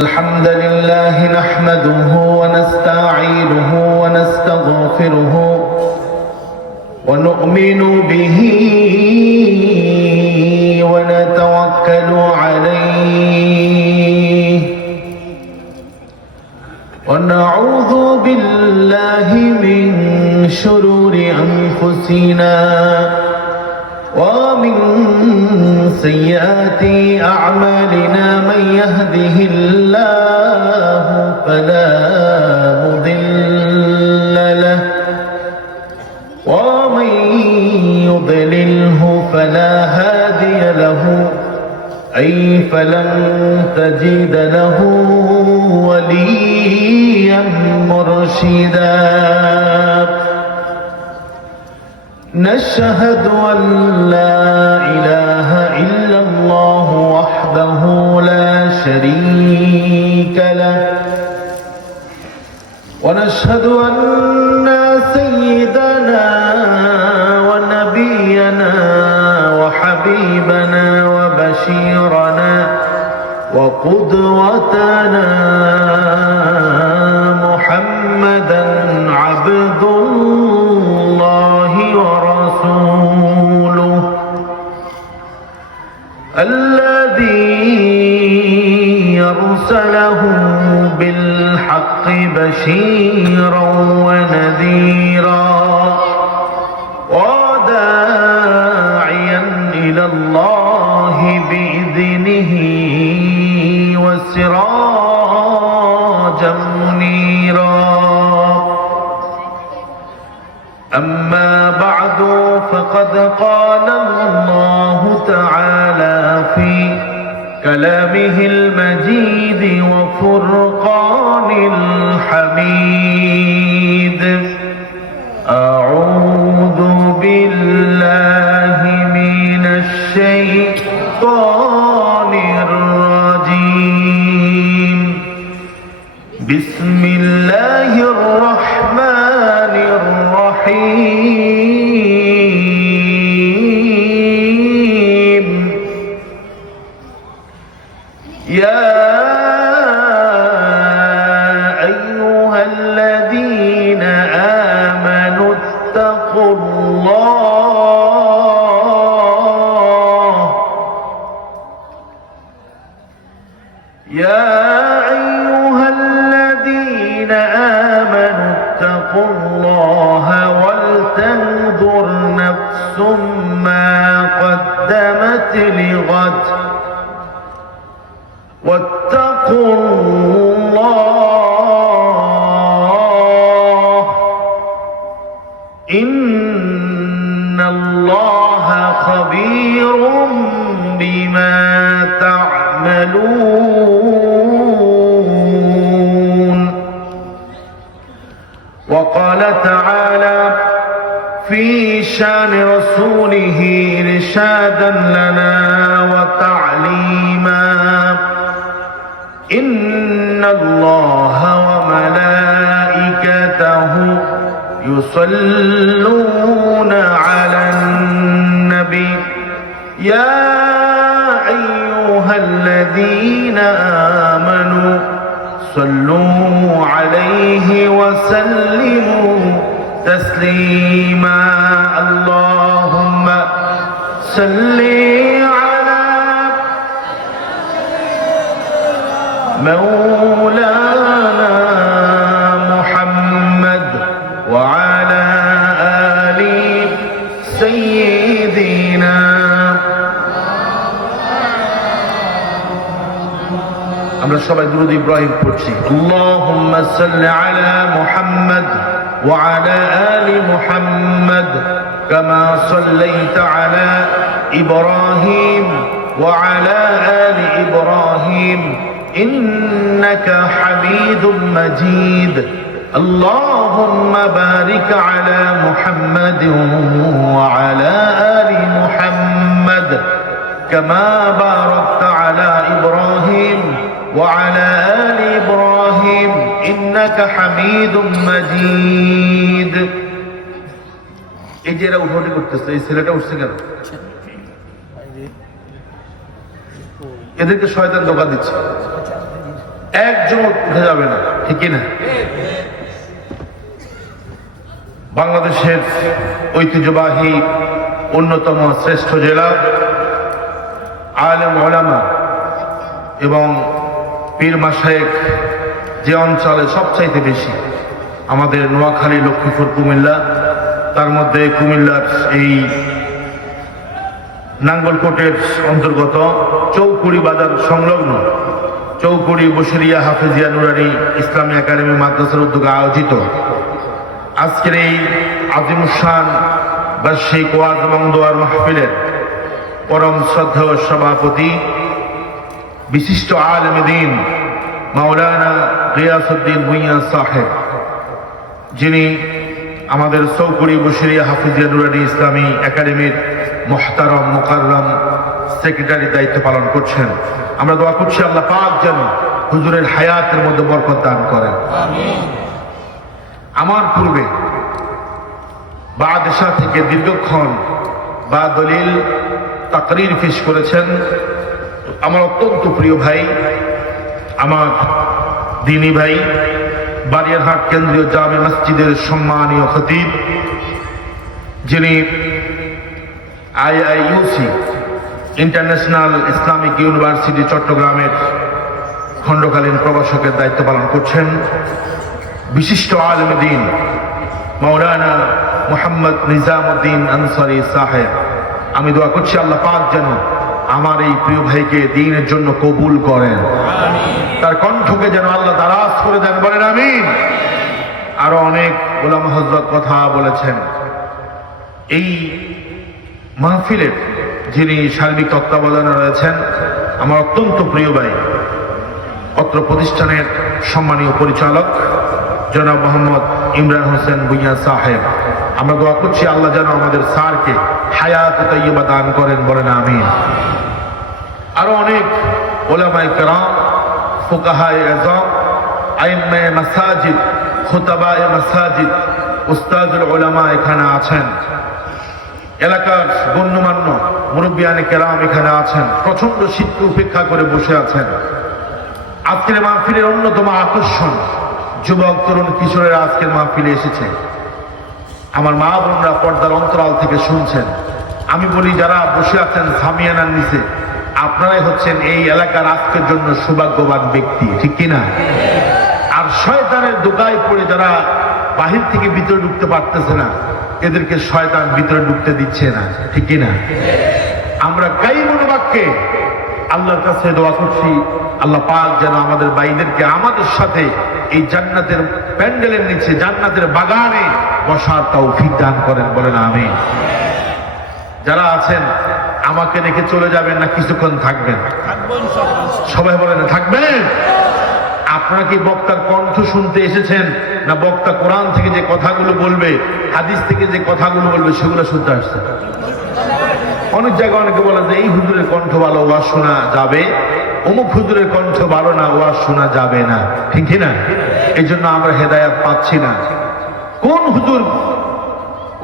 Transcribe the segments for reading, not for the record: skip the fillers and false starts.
الحمد لله نحمده ونستعينه ونستغفره ونؤمن به ونتوكل عليه ونعوذ بالله من شرور أنفسنا ومن سيئات أعمالنا من يهده الله فلا مضل له ومن يضلله فلا هادي له أي فلن تجد له وليا مرشدا نشهد أن لا إله إلا الله وحده لا شريك له ونشهد أن سيدنا ونبينا وحبيبنا وبشيرنا وقدوتنا محمدا عبد الله ورسوله الذي أرسله بالحق بشيرا ونذيرا وداعيا إلى الله بإذنه وسراجا منيرا أما بعد فقد قال الله تعالى في كلامه المجيد وفرقان الحميد أعوذ بالله من الشيطان الرجيم بسم الله الرحمن الرحيم يا أيها الذين آمنوا اتقوا الله يا أيها الذين آمنوا اتقوا الله ولتنظر نفس ما قدمت لغد واتقوا الله إن الله خبير بما تعملون وقال تعالى في شان رسوله إرشادا لنا وتعليما إن الله وملائكته يصلون على النبي يا أيها الذين آمنوا صلوا عليه وسلموا تسليما اللهم صل مولانا محمد وعلى آل سيدنا আমরা সবাই দুরূদ ইব্রাহিম পড়ছি اللهم صل على محمد وعلى آل محمد كما صليت على إبراهيم وعلى آل إبراهيم إنك حميد مجيد اللهم بارك على محمد وعلى آل محمد كما باركت على إبراهيم وعلى آل إبراهيم إنك حميد مجيد এই যে এরা উঠোটি করতেছে এই ছেলেটা উঠছে কেন এদেরকে শয়তান ধোঁকা দিচ্ছে একজন উঠে যাবে না, ঠিক না? বাংলাদেশের ঐতিহ্যবাহী অন্যতম শ্রেষ্ঠ জেলা, আলেম ওলামা এবং পীর মাশায়েখ যে অঞ্চলে সবচাইতে বেশি, আমাদের নোয়াখালী, লক্ষ্মীপুর, কুমিল্লা। তার মধ্যে কুমিল্লার এই নাঙ্গলকোটের অন্তর্গত চৌকুড়ি বাজার সংলগ্ন চৌকুড়ি বসিরিয়া হাফেজিয়া নুরানি ইসলামী একাডেমি মাদ্রাসার উদ্যোগে আয়োজিত আজকের এই আজিমুশান বার্ষিক ওয়াজ এবং দোয়ার মাহফিলের পরম শ্রদ্ধেয় সভাপতি, বিশিষ্ট আলেমে দ্বীন মাওলানা গিয়াসউদ্দিন ভূঁইয়া সাহেব, যিনি আমাদের চৌকুড়ি বসিরিয়া হাফেজিয়া নুরানি ইসলামী একাডেমির মুহতারম মুকাররম সেক্রেটারি দায়িত্ব পালন করছেন। আমরা দোয়া করছি আল্লাহ পাক যেন হুজুরের হায়াতের মধ্যে বরকত দান করেন। আমার পূর্বে বাদেশা থেকে দীর্ঘক্ষণ বা দলিল তাকরীর পেশ করেছেন আমার অত্যন্ত প্রিয় ভাই, আমার দ্বীনী ভাই, বারিয়ারহাট কেন্দ্রীয় জামে মসজিদের সম্মানীয় খতিব, যিনি আইআইইউসি ইন্টারন্যাশনাল ইসলামিক ইউনিভার্সিটি চট্টগ্রামের খণ্ডকালীন প্রভাষকের দায়িত্ব পালন করছেন, বিশিষ্ট আলেম দ্বীন মাওলানা মুহাম্মদ নিজামউদ্দিন আনসারী সাহেব। আমি দোয়া করছি আল্লাহ পাক যেন আমার এই প্রিয় ভাইকে দ্বীনের জন্য কবুল করেন, তার কণ্ঠকে যেন আল্লাহ দারাজ করে দেন, বলেন আমিন। আরো অনেক উলামা হযরত কথা বলেছেন। এই মাহফিলের যিনি সার্বিক তত্ত্বাবধানে রয়েছেন আমার অত্যন্ত প্রিয় ভাই, অত্র প্রতিষ্ঠানের সম্মানীয় পরিচালক জনাব মোহাম্মদ ইমরান হোসেন ভূঁইয়া সাহেব। আমরা দোয়া করছি আল্লাহ যেন আমাদের স্যারকে হায়াত তাইয়্যিবা দান করেন, বলেন আমিন। আরো অনেক উলামায়ে কেরাম, ফুকাহায়ে আযম, আইম্মায়ে মাসাজিদ, খুতাবায়ে মাসাজিদ, উস্তাদুল উলামা এখানে আছেন, এলাকার গণ্যমান্য মুরব্বিয়ানে কেরাম এখানে আছেন, প্রচন্ড শীতকে উপেক্ষা করে বসে আছেন। আজকের মাহফিলের অন্যতম আকর্ষণ যুবক তরুণ কিশোরেরা আজকের মাহফিলে এসেছে। আমার মা বোনরা পর্দার অন্তরাল থেকে শুনছেন। আমি বলি যারা বসে আছেন সামিয়ানার নিচে, আপনারাই হচ্ছেন এই এলাকার আজকের জন্য সৌভাগ্যবান ব্যক্তি, ঠিক কিনা? আর শয়তানের দোকায় পড়ে যারা বাহির থেকে ভিতরে ঢুকতে পারতেছে না, এদেরকে শয়তান ভিতরে ঢুকতে দিচ্ছে না, ঠিক কিনা? আমরা কাইমুন বাক্যে আল্লাহর কাছে দোয়া করছি আল্লাহ পাক যেন আমাদের ভাইদেরকে আমাদের সাথে এই জান্নাতের প্যান্ডেলের নিচে, জান্নাতের বাগানে বসার তৌফিক দান করেন, বলেন আমিন। যারা আছেন আমাকে রেখে চলে যাবেন না কিছুক্ষণ থাকবেন? সবাই বলেন থাকবেন। আপনারা কি বক্তার কণ্ঠ শুনতে এসেছেন, না বক্তা কোরআন থেকে যে কথাগুলো বলবে, হাদিস থেকে যে কথাগুলো বলবে সেগুলো শুনতে আসছেন? অনেক জায়গায় অনেকে বলে যে এই হুজুরের কণ্ঠ ভালো, ওয়াজ শোনা যাবে, অমুক হুজুরের কণ্ঠ ভালো না, ওয়াজ শোনা যাবে না, ঠিক না? এই জন্য আমরা হেদায়াত পাচ্ছি না। কোন হুজুর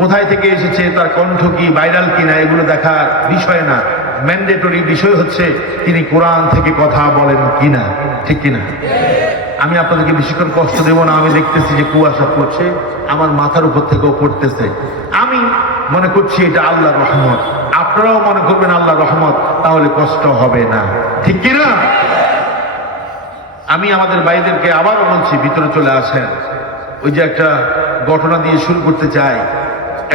কোথায় থেকে এসেছে, তার কণ্ঠ কি ভাইরাল কিনা, এগুলো দেখার বিষয় না। ম্যান্ডেটরি বিষয় হচ্ছে তিনি কোরআন থেকে কথা বলেন কিনা, ঠিক কিনা? আমি আপনাদেরকে বেশিক্ষণ কষ্ট দেব না। আমি দেখতেছি যে কুয়াশা পড়ছে, আমার মাথার উপর থেকেও পড়তেছে। আমি মনে করছি এটা আল্লাহর রহমত, আপনারাও মনে করবেন আল্লাহর রহমত, তাহলে কষ্ট হবে না, ঠিক কিনা? আমি আমাদের ভাইদেরকে আবারও বলছি ভিতরে চলে আসেন। ওই যে একটা ঘটনা দিয়ে শুরু করতে চাই।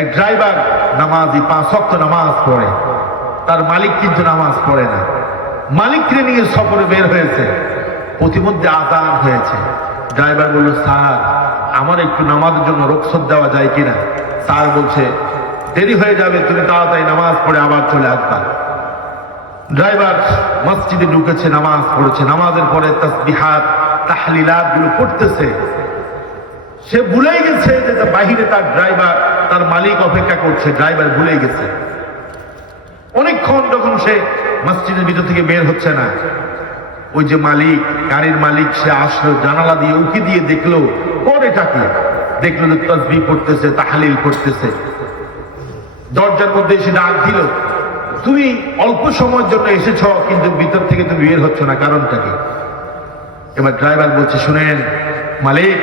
এক ড্রাইভার নামাজি, 5 ওয়াক্ত নামাজ পড়ে, তার মালিক কিন্তু নামাজ পড়ে না। মালিককে নিয়ে সফরে বের হয়েছে, প্রতিমধ্যে আযান হয়েছে। ড্রাইভার বলল, স্যার আমার একটু নামাজের জন্য রুখসত দেওয়া যায় কিনা? স্যার বলছে দেরি হয়ে যাবে, তুমি তাড়াতাড়ি নামাজ পড়ে আবার চলে আসবা। ড্রাইভার মসজিদে ঢুকেছে, নামাজ পড়েছে, নামাজের পরে তাসবিহাত তাহলিলাত গুলো পড়তেছে। সে ভুলে গেছে যে বাহিরে তার ড্রাইভার, তার মালিক অপেক্ষা করছে। ড্রাইভার ভুলে গেছে। অনেকক্ষণ যখন সে মসজিদের ভিতর থেকে বের হচ্ছে না, ওই যে মালিক, গাড়ির মালিক, সে আসলো, জানালা দিয়ে উকি দিয়ে দেখলো পরেটাকে, দেখলো যে তাসবিহ পড়তেছে, তাহলিল করতেছে। দরজার মধ্যে এসে ডাক দিল, তুমি অল্প সময়ের জন্য এসেছ, কিন্তু ভিতর থেকে তুমি বের হচ্ছ না, কারণটা কি? এবার ড্রাইভার বলছে, শুনেন মালিক,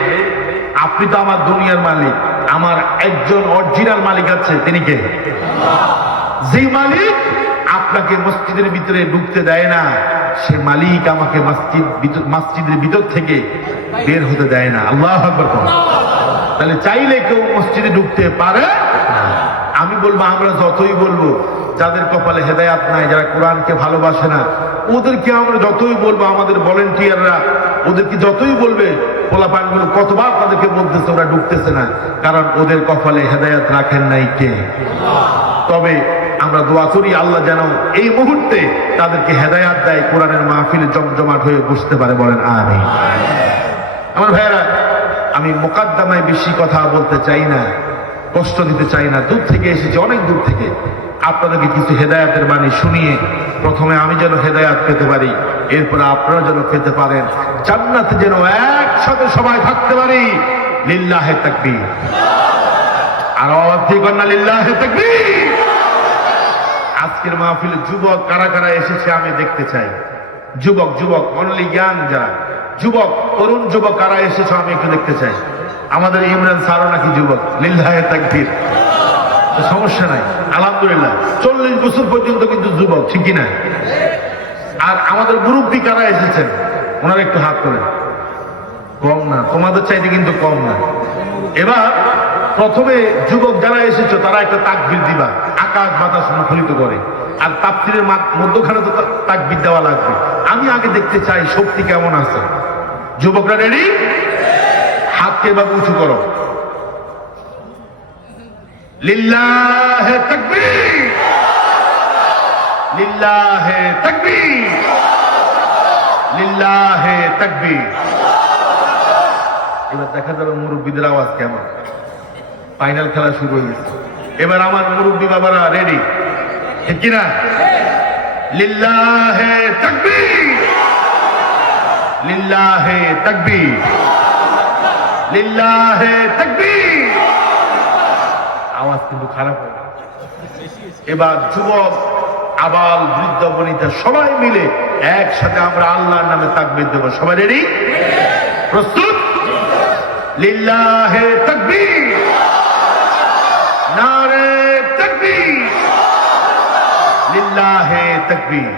আপনি তো আমার দুনিয়ার মালিক, আমার একজন অরিজিনাল মালিক আছে। তিনি কে? যে মালিক আপনাকে মসজিদের ভিতরে ঢুকতে দেয় না, সে মালিক আমাকে মসজিদের ভিতর থেকে বের হতে দেয় না। আল্লাহু আকবার। তাহলে চাইলে কেউ মসজিদে ঢুকতে পারে না। আমি বলবো, আমরা যতই বলবো যাদের কপালে হেদায়াত নাই, যারা কোরআনকে ভালোবাসে না, ওদেরকে আমরা যতই বলবো, আমাদের ভলেন্টিয়াররা ওদেরকে যতই বলবে, পোলাপানগুলো কতবার তাদেরকে বলতেছে ওরা ঢুকতেছে না, কারণ ওদের কপালে হেদায়াত রাখেন নাই কে? তবে আমরা দোয়া করি আল্লাহ যেন এই মুহূর্তে তাদেরকে হেদায়াত দেয়, কোরআনের মাহফিলে জমজমাট হয়ে বসতে পারে। বলেন আমিন। আমার ভাইয়েরা, আমি মোকাদ্দমায় বেশি কথা বলতে চাই না, কষ্ট দিতে চাই না। দূর থেকে এসেছি, অনেক দূর থেকে, আপনাদেরকে কিছু হেদায়াতের বাণী শুনিয়ে প্রথমে আমি যেন হেদায়াত পেতে পারি, এরপরে আপনারা যেন পেতে পারেন, জান্নাতে যেন একসাথে সবাই থাকতে পারি। লিল্লাহে তাকবীর। আর আওয়াজ দিয়ে বলেন না লিল্লাহে তাকবীর। আজকের মাহফিলে যুবক কারা কারা এসেছে আমি দেখতে চাই। যুবক যুবক অনলি ইয়াং, যারা যুবক, তরুণ যুবক কারা এসেছে আমি একটু দেখতে চাই। আমাদের ইমরান স্যারও নাকি যুবক। লিল্লাহে তাকবীর। সমস্যা নাই, আলহামদুলিল্লাহ। 40 বছর পর্যন্ত কিন্তু যুবক, ঠিক কিনা? আর আমাদের মুরব্বী কারা এসেছেন ওনারা একটু হাত করেন। কম না, তোমাদের চাইতে কিন্তু কম না। এবার প্রথমে যুবক যারা এসেছো তারা একটা তাকবীর দিবা, আকাশ বাতাস মুখরিত করে। আর তাফসীরের মধ্যখানে তো তাকবীর দেওয়া লাগবে। আমি আগে দেখতে চাই শক্তি কেমন আছে। যুবকরা রেডি? হাতকে এবার উঁচু করো। লিল্লাহে তাকবীর, লিল্লাহে তাকবীর, লিল্লাহে তাকবীর। এবার দেখা যাবে মুরব্বীদের আওয়াজ কেমন। ফাইনাল খেলা শুরু হয়ে গেছে। এবার আমার মুরব্বী বাবারা রেডি, ঠিক কিনা? লিল্লাহে তাকবীর, লিল্লাহে তাকবীর, লিল্লাহে তাকবীর। আওয়াজ কিন্তু খারাপ হয়। এবার যুবক, আবাল, বৃদ্ধ, বনিতা সবাই মিলে একসাথে আমরা আল্লাহর নামে তাকবীর দেব। সবাই রেডি? প্রস্তুত? লিল্লাহে তাকবীর, নারে তাকবীর, লিল্লাহে তাকবীর।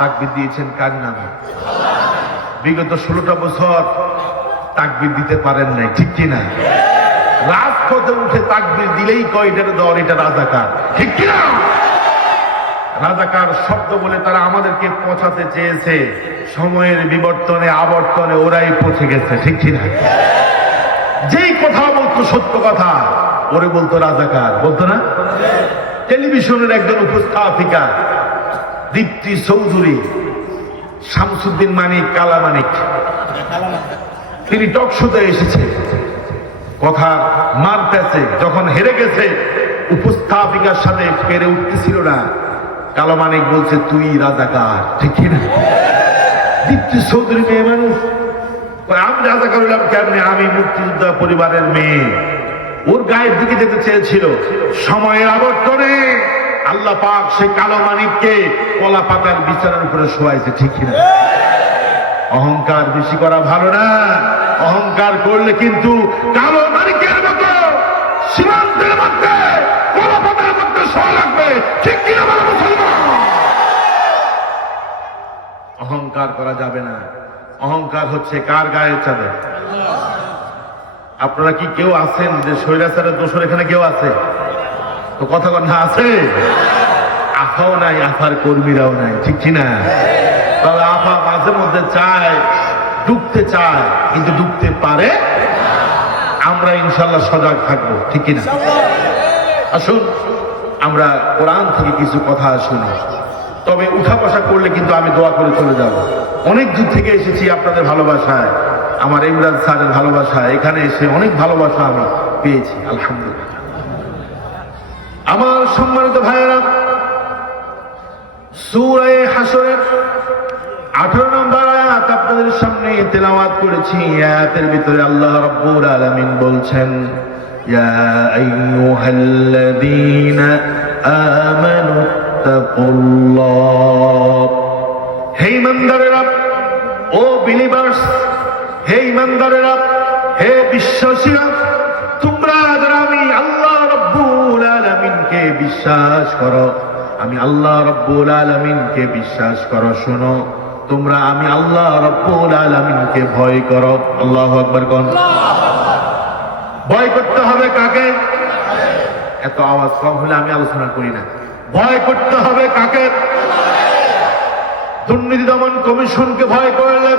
তাকবীর দিয়েছেন কার নামে? বিগত 16টা বছর তাকবীর দিতে পারেন নাই, ঠিক কিনা? রাজপথে উঠে তাকবীর দিলেই কয় এটার দল, এটা রাজাকার, ঠিক কিনা? রাজাকার শব্দ বলে তারা আমাদেরকে পৌঁছাতে চেয়েছে, সময়ের বিবর্তনে আবর্তনে ওরাই পৌঁছে গেছে, ঠিক কিনা? যেই কথা বলতো সত্য কথা ওরে বলতো রাজাকার, বলতো না? টেলিভিশনের একজন উপস্থাপিকা দীপ্তি চৌধুরী, শামসুদ্দিন মানিক, কালা মানিক, তিনি টক শোতে এসেছে, কথা মারতেছে। যখন হেরে গেছে, উপস্থাপিকার সাথে পেরে উঠতেছিল না, কালো মানিক বলছে তুই রাজাকার, ঠিক কিনা? দীপ্তি চৌধুরী মেয়ে মানুষ, আমি রাজাকার হইলাম কেমনে? আমি মুক্তিযোদ্ধা পরিবারের মেয়ে। ওর গায়ের দিকে যেতে চেয়েছিল, সময়ের আবর্তনে আল্লাহ পাক সেই কালো মানিককে কলা পাতার বিছানার উপরে শোয়াইছে, ঠিক কিনা? অহংকার বেশি করা ভালো না। অহংকার করলে কিন্তু কালো মানিকের মতো সীমান্তের মধ্যে কলা পাতার মধ্যে শোয়া লাগবে, ঠিক কিনা বলো মুসলমান? অহংকার করা যাবে না। অহংকার হচ্ছে কার গায়ের চাঁদে? আপনারা কি কেউ আছেন যে স্বৈরাচারের দোষর এখানে কেউ আছে? তো কথা কথা আছে। আফাও নাই, আফার কর্মীরাও নাই, ঠিক কিনা? তবে আফা মাঝে মধ্যে চায়, ডুবতে চায়, কিন্তু ডুবতে পারে। আমরা ইনশাল্লাহ সজাগ থাকবো, ঠিক কিনা? আসুন আমরা কোরআন থেকে কিছু কথা শুনি। তবে উঠা বসা করলে কিন্তু আমি দোয়া করে চলে যাব। অনেক দূর থেকে এসেছি আপনাদের ভালোবাসায়, আমার ইমরান স্যারের ভালোবাসা, এখানে এসে অনেক ভালোবাসা আমি পেয়েছি, আলহামদুলিল্লাহ। আমার সম্মানিত ভাইয়েরা, সূরা হাশরের 18 নম্বর আয়াত আপনাদের সামনে তেলাওয়াত করেছি। আয়াতের ভিতরে আল্লাহ রাব্বুল আলামিন বলছেন, ইয়া আইয়ুহাল্লাযীনা আমানু তাকুল্লাহ, হে ঈমানদারেরা ও বিলিভার্স, হে ইমানদারেরা, হে বিশ্বাসীরা, তোমরা যারা আমি আল্লাহ রাব্বুল আলামিনকে বিশ্বাস করো, আমি আল্লাহ রাব্বুল আলামিনকে বিশ্বাস করো, শোনো, তোমরা আমি আল্লাহ রাব্বুল আলামিনকে ভয় করো। আল্লাহু আকবার কোন। ভয় করতে হবে কাকে? এত আওয়াজ কম হলে আমি আলোচনা করি না। ভয় করতে হবে কাকে? দুর্নীতি দমন কমিশনকে ভয় করলে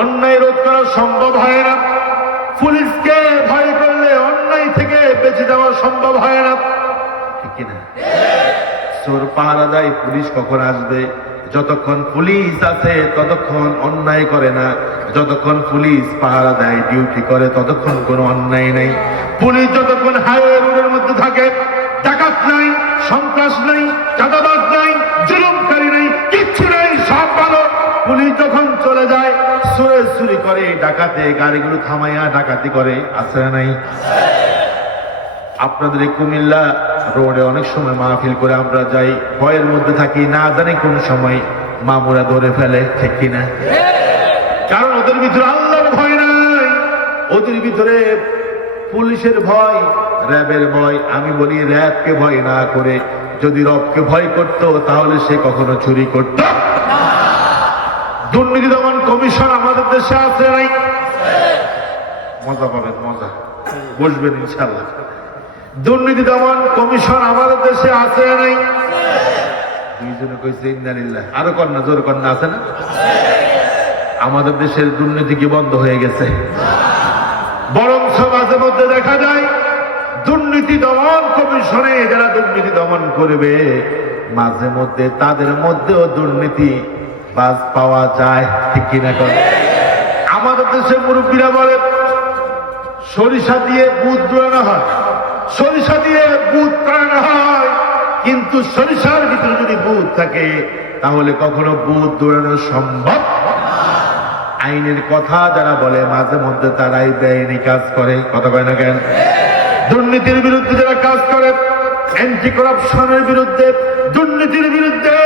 অন্যায় রোধ করা সম্ভব হয় না। পুলিশকে ভয় করলে অন্যায় থেকে বেঁচে যাওয়া সম্ভব হয় না, ঠিক কিনা? চোর পাহারা দেয়, পুলিশ কখন আসবে? যতক্ষণ পুলিশ আছে ততক্ষণ অন্যায় করে না, যতক্ষণ পুলিশ পাহারা দেয়, ডিউটি করে, ততক্ষণ কোনো অন্যায় নেই। পুলিশ যতক্ষণ হাইওয়ে রোডের মধ্যে থাকে, ডাকাত নাই, সন্ত্রাস নাই, চাঁদাবাজ নাই, জুলুমকারী নাই, কিচ্ছু নাই, সব ভালো। পুলিশ যখন চলে যায়, চুরি করে, ডাকাতে গাড়িগুলো থামাইয়া ডাকাতি করে, আছে না নাই? আপনাদের এই কুমিল্লা রোডে অনেক সময় মাহফিল করে আমরা যাই, ভয়ের মধ্যে থাকি, না জানি কোন সময় মামুরা ধরে ফেলে, ঠিক কিনা? কারণ ওদের ভিতরে আল্লাহর ভয় নাই, ওদের ভিতরে পুলিশের ভয়, র্যাবের ভয়। আমি বলি র্যাবকে ভয় না করে যদি রবকে ভয় করত তাহলে সে কখনো চুরি করত। দুর্নীতি দমন কমিশন আমাদের দেশে আছে নাই? মজা পাবেন, মজা বসবেন ইনশাল্লাহ। দুর্নীতি দমন কমিশন আমাদের দেশে আছে নাই? দুইজনে কইছে ইন্নালিল্লাহ, আরো কন্যা জোর কন্যা আছে না? আমাদের দেশের দুর্নীতি কি বন্ধ হয়ে গেছে? বরং মাঝে মধ্যে দেখা যায় দুর্নীতি দমন কমিশনে যারা দুর্নীতি দমন করবে, মাঝে মধ্যে তাদের মধ্যেও দুর্নীতি বাজ পাওয়া যায়, ঠিক কিনা? আমাদের দেশের মুরব্বীরা বলে সরিষা দিয়ে বুট দোয়ানো হয়, সরিষা দিয়ে বুট করানো হয়, কিন্তু সরিষার ভিতরে যদি বুট থাকে তাহলে কখনো বুট দৌড়ানো সম্ভব। আইনের কথা যারা বলে মাঝে মধ্যে তারাই বেআইনি কাজ করে, কথা কয় না কেন? দুর্নীতির বিরুদ্ধে যারা কাজ করে, অ্যান্টি করাপশনের বিরুদ্ধে, দুর্নীতির বিরুদ্ধে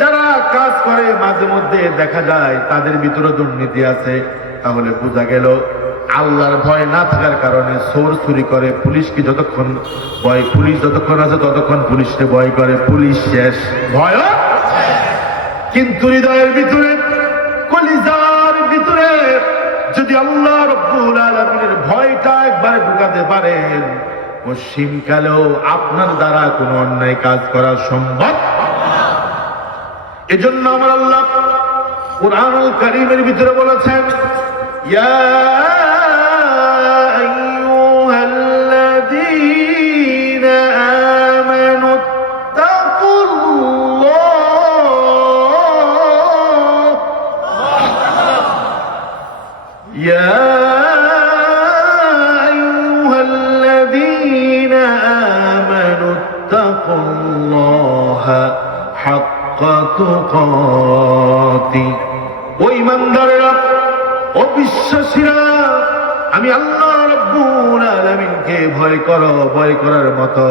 যারা কাজ করে, মাঝে মধ্যে দেখা যায় তাদের ভিতরে দুর্নীতি আছে। তাহলে বোঝা গেল আল্লাহর ভয় না থাকার কারণে চোর চুরি করে, পুলিশকে যতক্ষণ ভয়, পুলিশ যতক্ষণ আছে ততক্ষণ পুলিশকে ভয় করে, পুলিশ শেষ, ভয়। কিন্তু হৃদয়ের ভিতরে, কলিজার ভিতরে যদি আল্লাহ রাব্বুল আলামিনের ভয়টা একবার ঢুকাতে পারেন, পশ্চিমকালেও আপনার দ্বারা কোনো অন্যায় কাজ করা সম্ভব। এজন্য আমার আল্লাহ কুরআনুল কারীমের ভিতরে বলেছেন, ইয়া আইয়ুহাল্লাযীনা আমানু তাকুল্লাহ, ইয়া আইয়ুহাল্লাযীনা আমানু তাকুল্লাহ হাক্কা তুকাতি। ও ঈমানদারেরা, ও বিশ্বাসীরা, আমি আল্লাহ রাব্বুল আলামিনকে ভয় করো। ভয় করার মতো,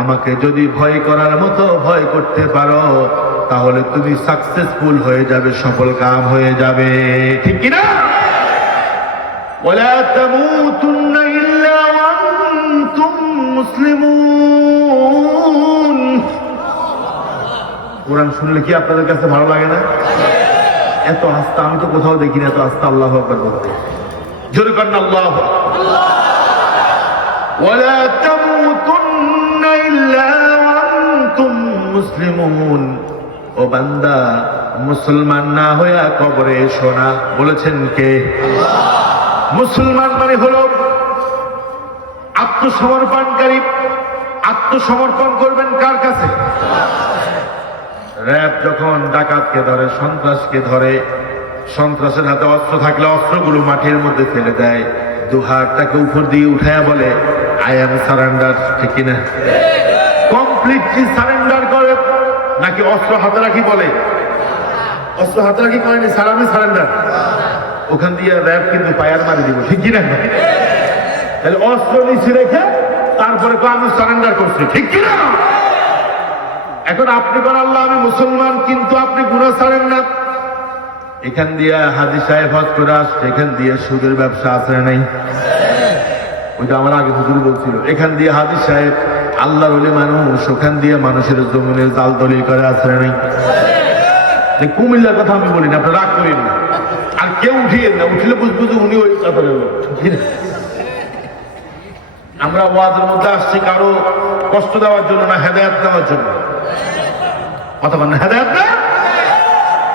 আমাকে যদি ভয় করার মতো ভয় করতে পারো তাহলে তুমি সাকসেসফুল হয়ে যাবে, সফল কাম হয়ে যাবে, ঠিক কিনা? ওয়ালা তামুতুন্না ইল্লা ওয়া আনতুম মুসলিমুন। কোরআন শুনলে কি আপনাদের কাছে ভালো লাগে না? এত আস্থা আমি তো কোথাও দেখি না, এত আস্থা আল্লাহু আকবার বলতে। জোরে করেন আল্লাহু আকবার। ওয়ালা তামুতুন্না ইল্লা ওয়া আনতুম মুসলিমুন। ও বান্দা, মুসলমান না হইয়া কবরে এসো না, বলেছেন কে? মুসলমান মানে হলো আত্মসমর্পণকারী। আত্মসমর্পণ করবেন কার কাছে? র্যাব যখন ডাকাতকে ধরে, সন্ত্রাসকে ধরে, সন্ত্রাসের হাতে অস্ত্র থাকলে অস্ত্রগুলো মাটির মধ্যে ফেলে দেয়, দুহাতটাকে উপর দিয়ে উঠায়া বলে আই এম সারেন্ডার, ঠিক কিনা? কমপ্লিটলি সারেন্ডার করে, নাকি অস্ত্র হাতে রাখি বলে? অস্ত্র হাতে রাখি করেনি, সালামি সারেন্ডার। ওখান দিয়ে র্যাব কিন্তু পায়ার মারি দিব, ঠিক কিনা? তাহলে অস্ত্র নিচে রেখে তারপরে আমি সারেন্ডার করছি, ঠিক কিনা? এখন আপনি বলেন আল্লাহ আমি মুসলমান, কিন্তু আপনি গুনাহ ছাড়েন না। এখান দিয়ে হাজী সাহেব হজ করে আসছে, এখান দিয়ে সুদের ব্যবসা আছে না নাই? ওইটা আমার আগে হুজুর বলছিল, এখান দিয়ে হাজী সাহেব আল্লাহর ওলি মানুষ, ওখান দিয়ে মানুষের জমিনের জাল দলিল করে আছে না নাই? কুমিল্লার কথা আমি বলি না, আপনার রাগ করেন না, আর কেউ উঠিয়ে না, উঠলে বুঝবো যে উনি ওই কথা বলবেন। আমরা ওয়াজের মধ্যে আসছি কারো কষ্ট দেওয়ার জন্য না, হেদায়েত দেওয়ার জন্য। কথা বলেন, হেদায়েত না,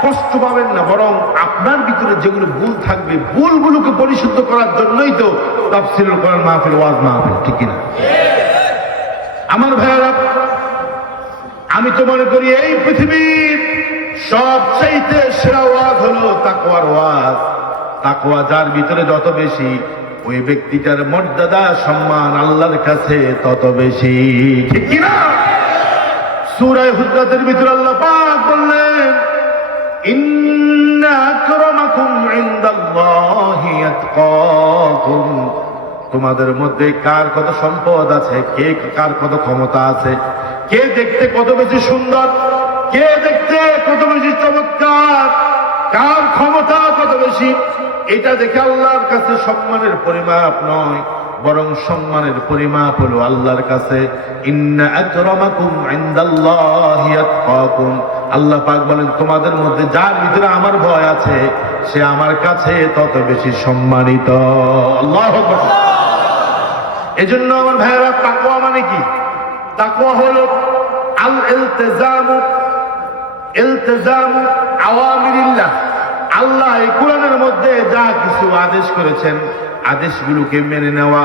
কষ্ট পাবেন না, বরং আপনার ভিতরে যেগুলো ভুল থাকবে ভুলগুলোকে পরিশুদ্ধ করার জন্যই তো তাফসীরুল কোরআন মাহফিল, ওয়াজ মাহফিল, ঠিক কিনা? আমার ভাইয়েরা, আমি তো মনে করি এই পৃথিবীর সবচাইতে সেরা ওয়াজ হলো তাকওয়ার ওয়াজ। তাকওয়া যার ভিতরে যত বেশি, ওই ব্যক্তিটার মর্যাদা সম্মান আল্লাহর কাছে তত বেশি, ঠিক কিনা? সূরা হুজরাতের ভিতরে আল্লাহ পাক বললেন, ইন্না আকরামাকুম ইনদাল্লাহি আতকাকুম। তোমাদের মধ্যে কার কত সম্পদ আছে, কে কার কত ক্ষমতা আছে, কে দেখতে কত বেশি সুন্দর, কে দেখতে কত বেশি চমৎকার, কার ক্ষমতা কত বেশি, এটা দেখে আল্লাহর কাছে সম্মানের পরিমাপ নয়, বরং সম্মানের পরিমাপ হলো আল্লাহর কাছে। ইন্না আকরামাকুম ইনদাল্লাহি আতকাকুম। আল্লাহ পাক বলেন, তোমাদের মধ্যে যার ভিতরে আমার ভয় আছে সে আমার কাছে তত বেশি সম্মানিত। আল্লাহু আকবার। এজন্য আমার ভাইয়েরা, তাকওয়া মানে কি? তাকওয়া হলো আল ইলতিজামু আওয়ামিরিল্লাহ। আল্লাহ এই কোরআনের মধ্যে যা কিছু আদেশ করেছেন, আদেশগুলোকে মেনে নেওয়া,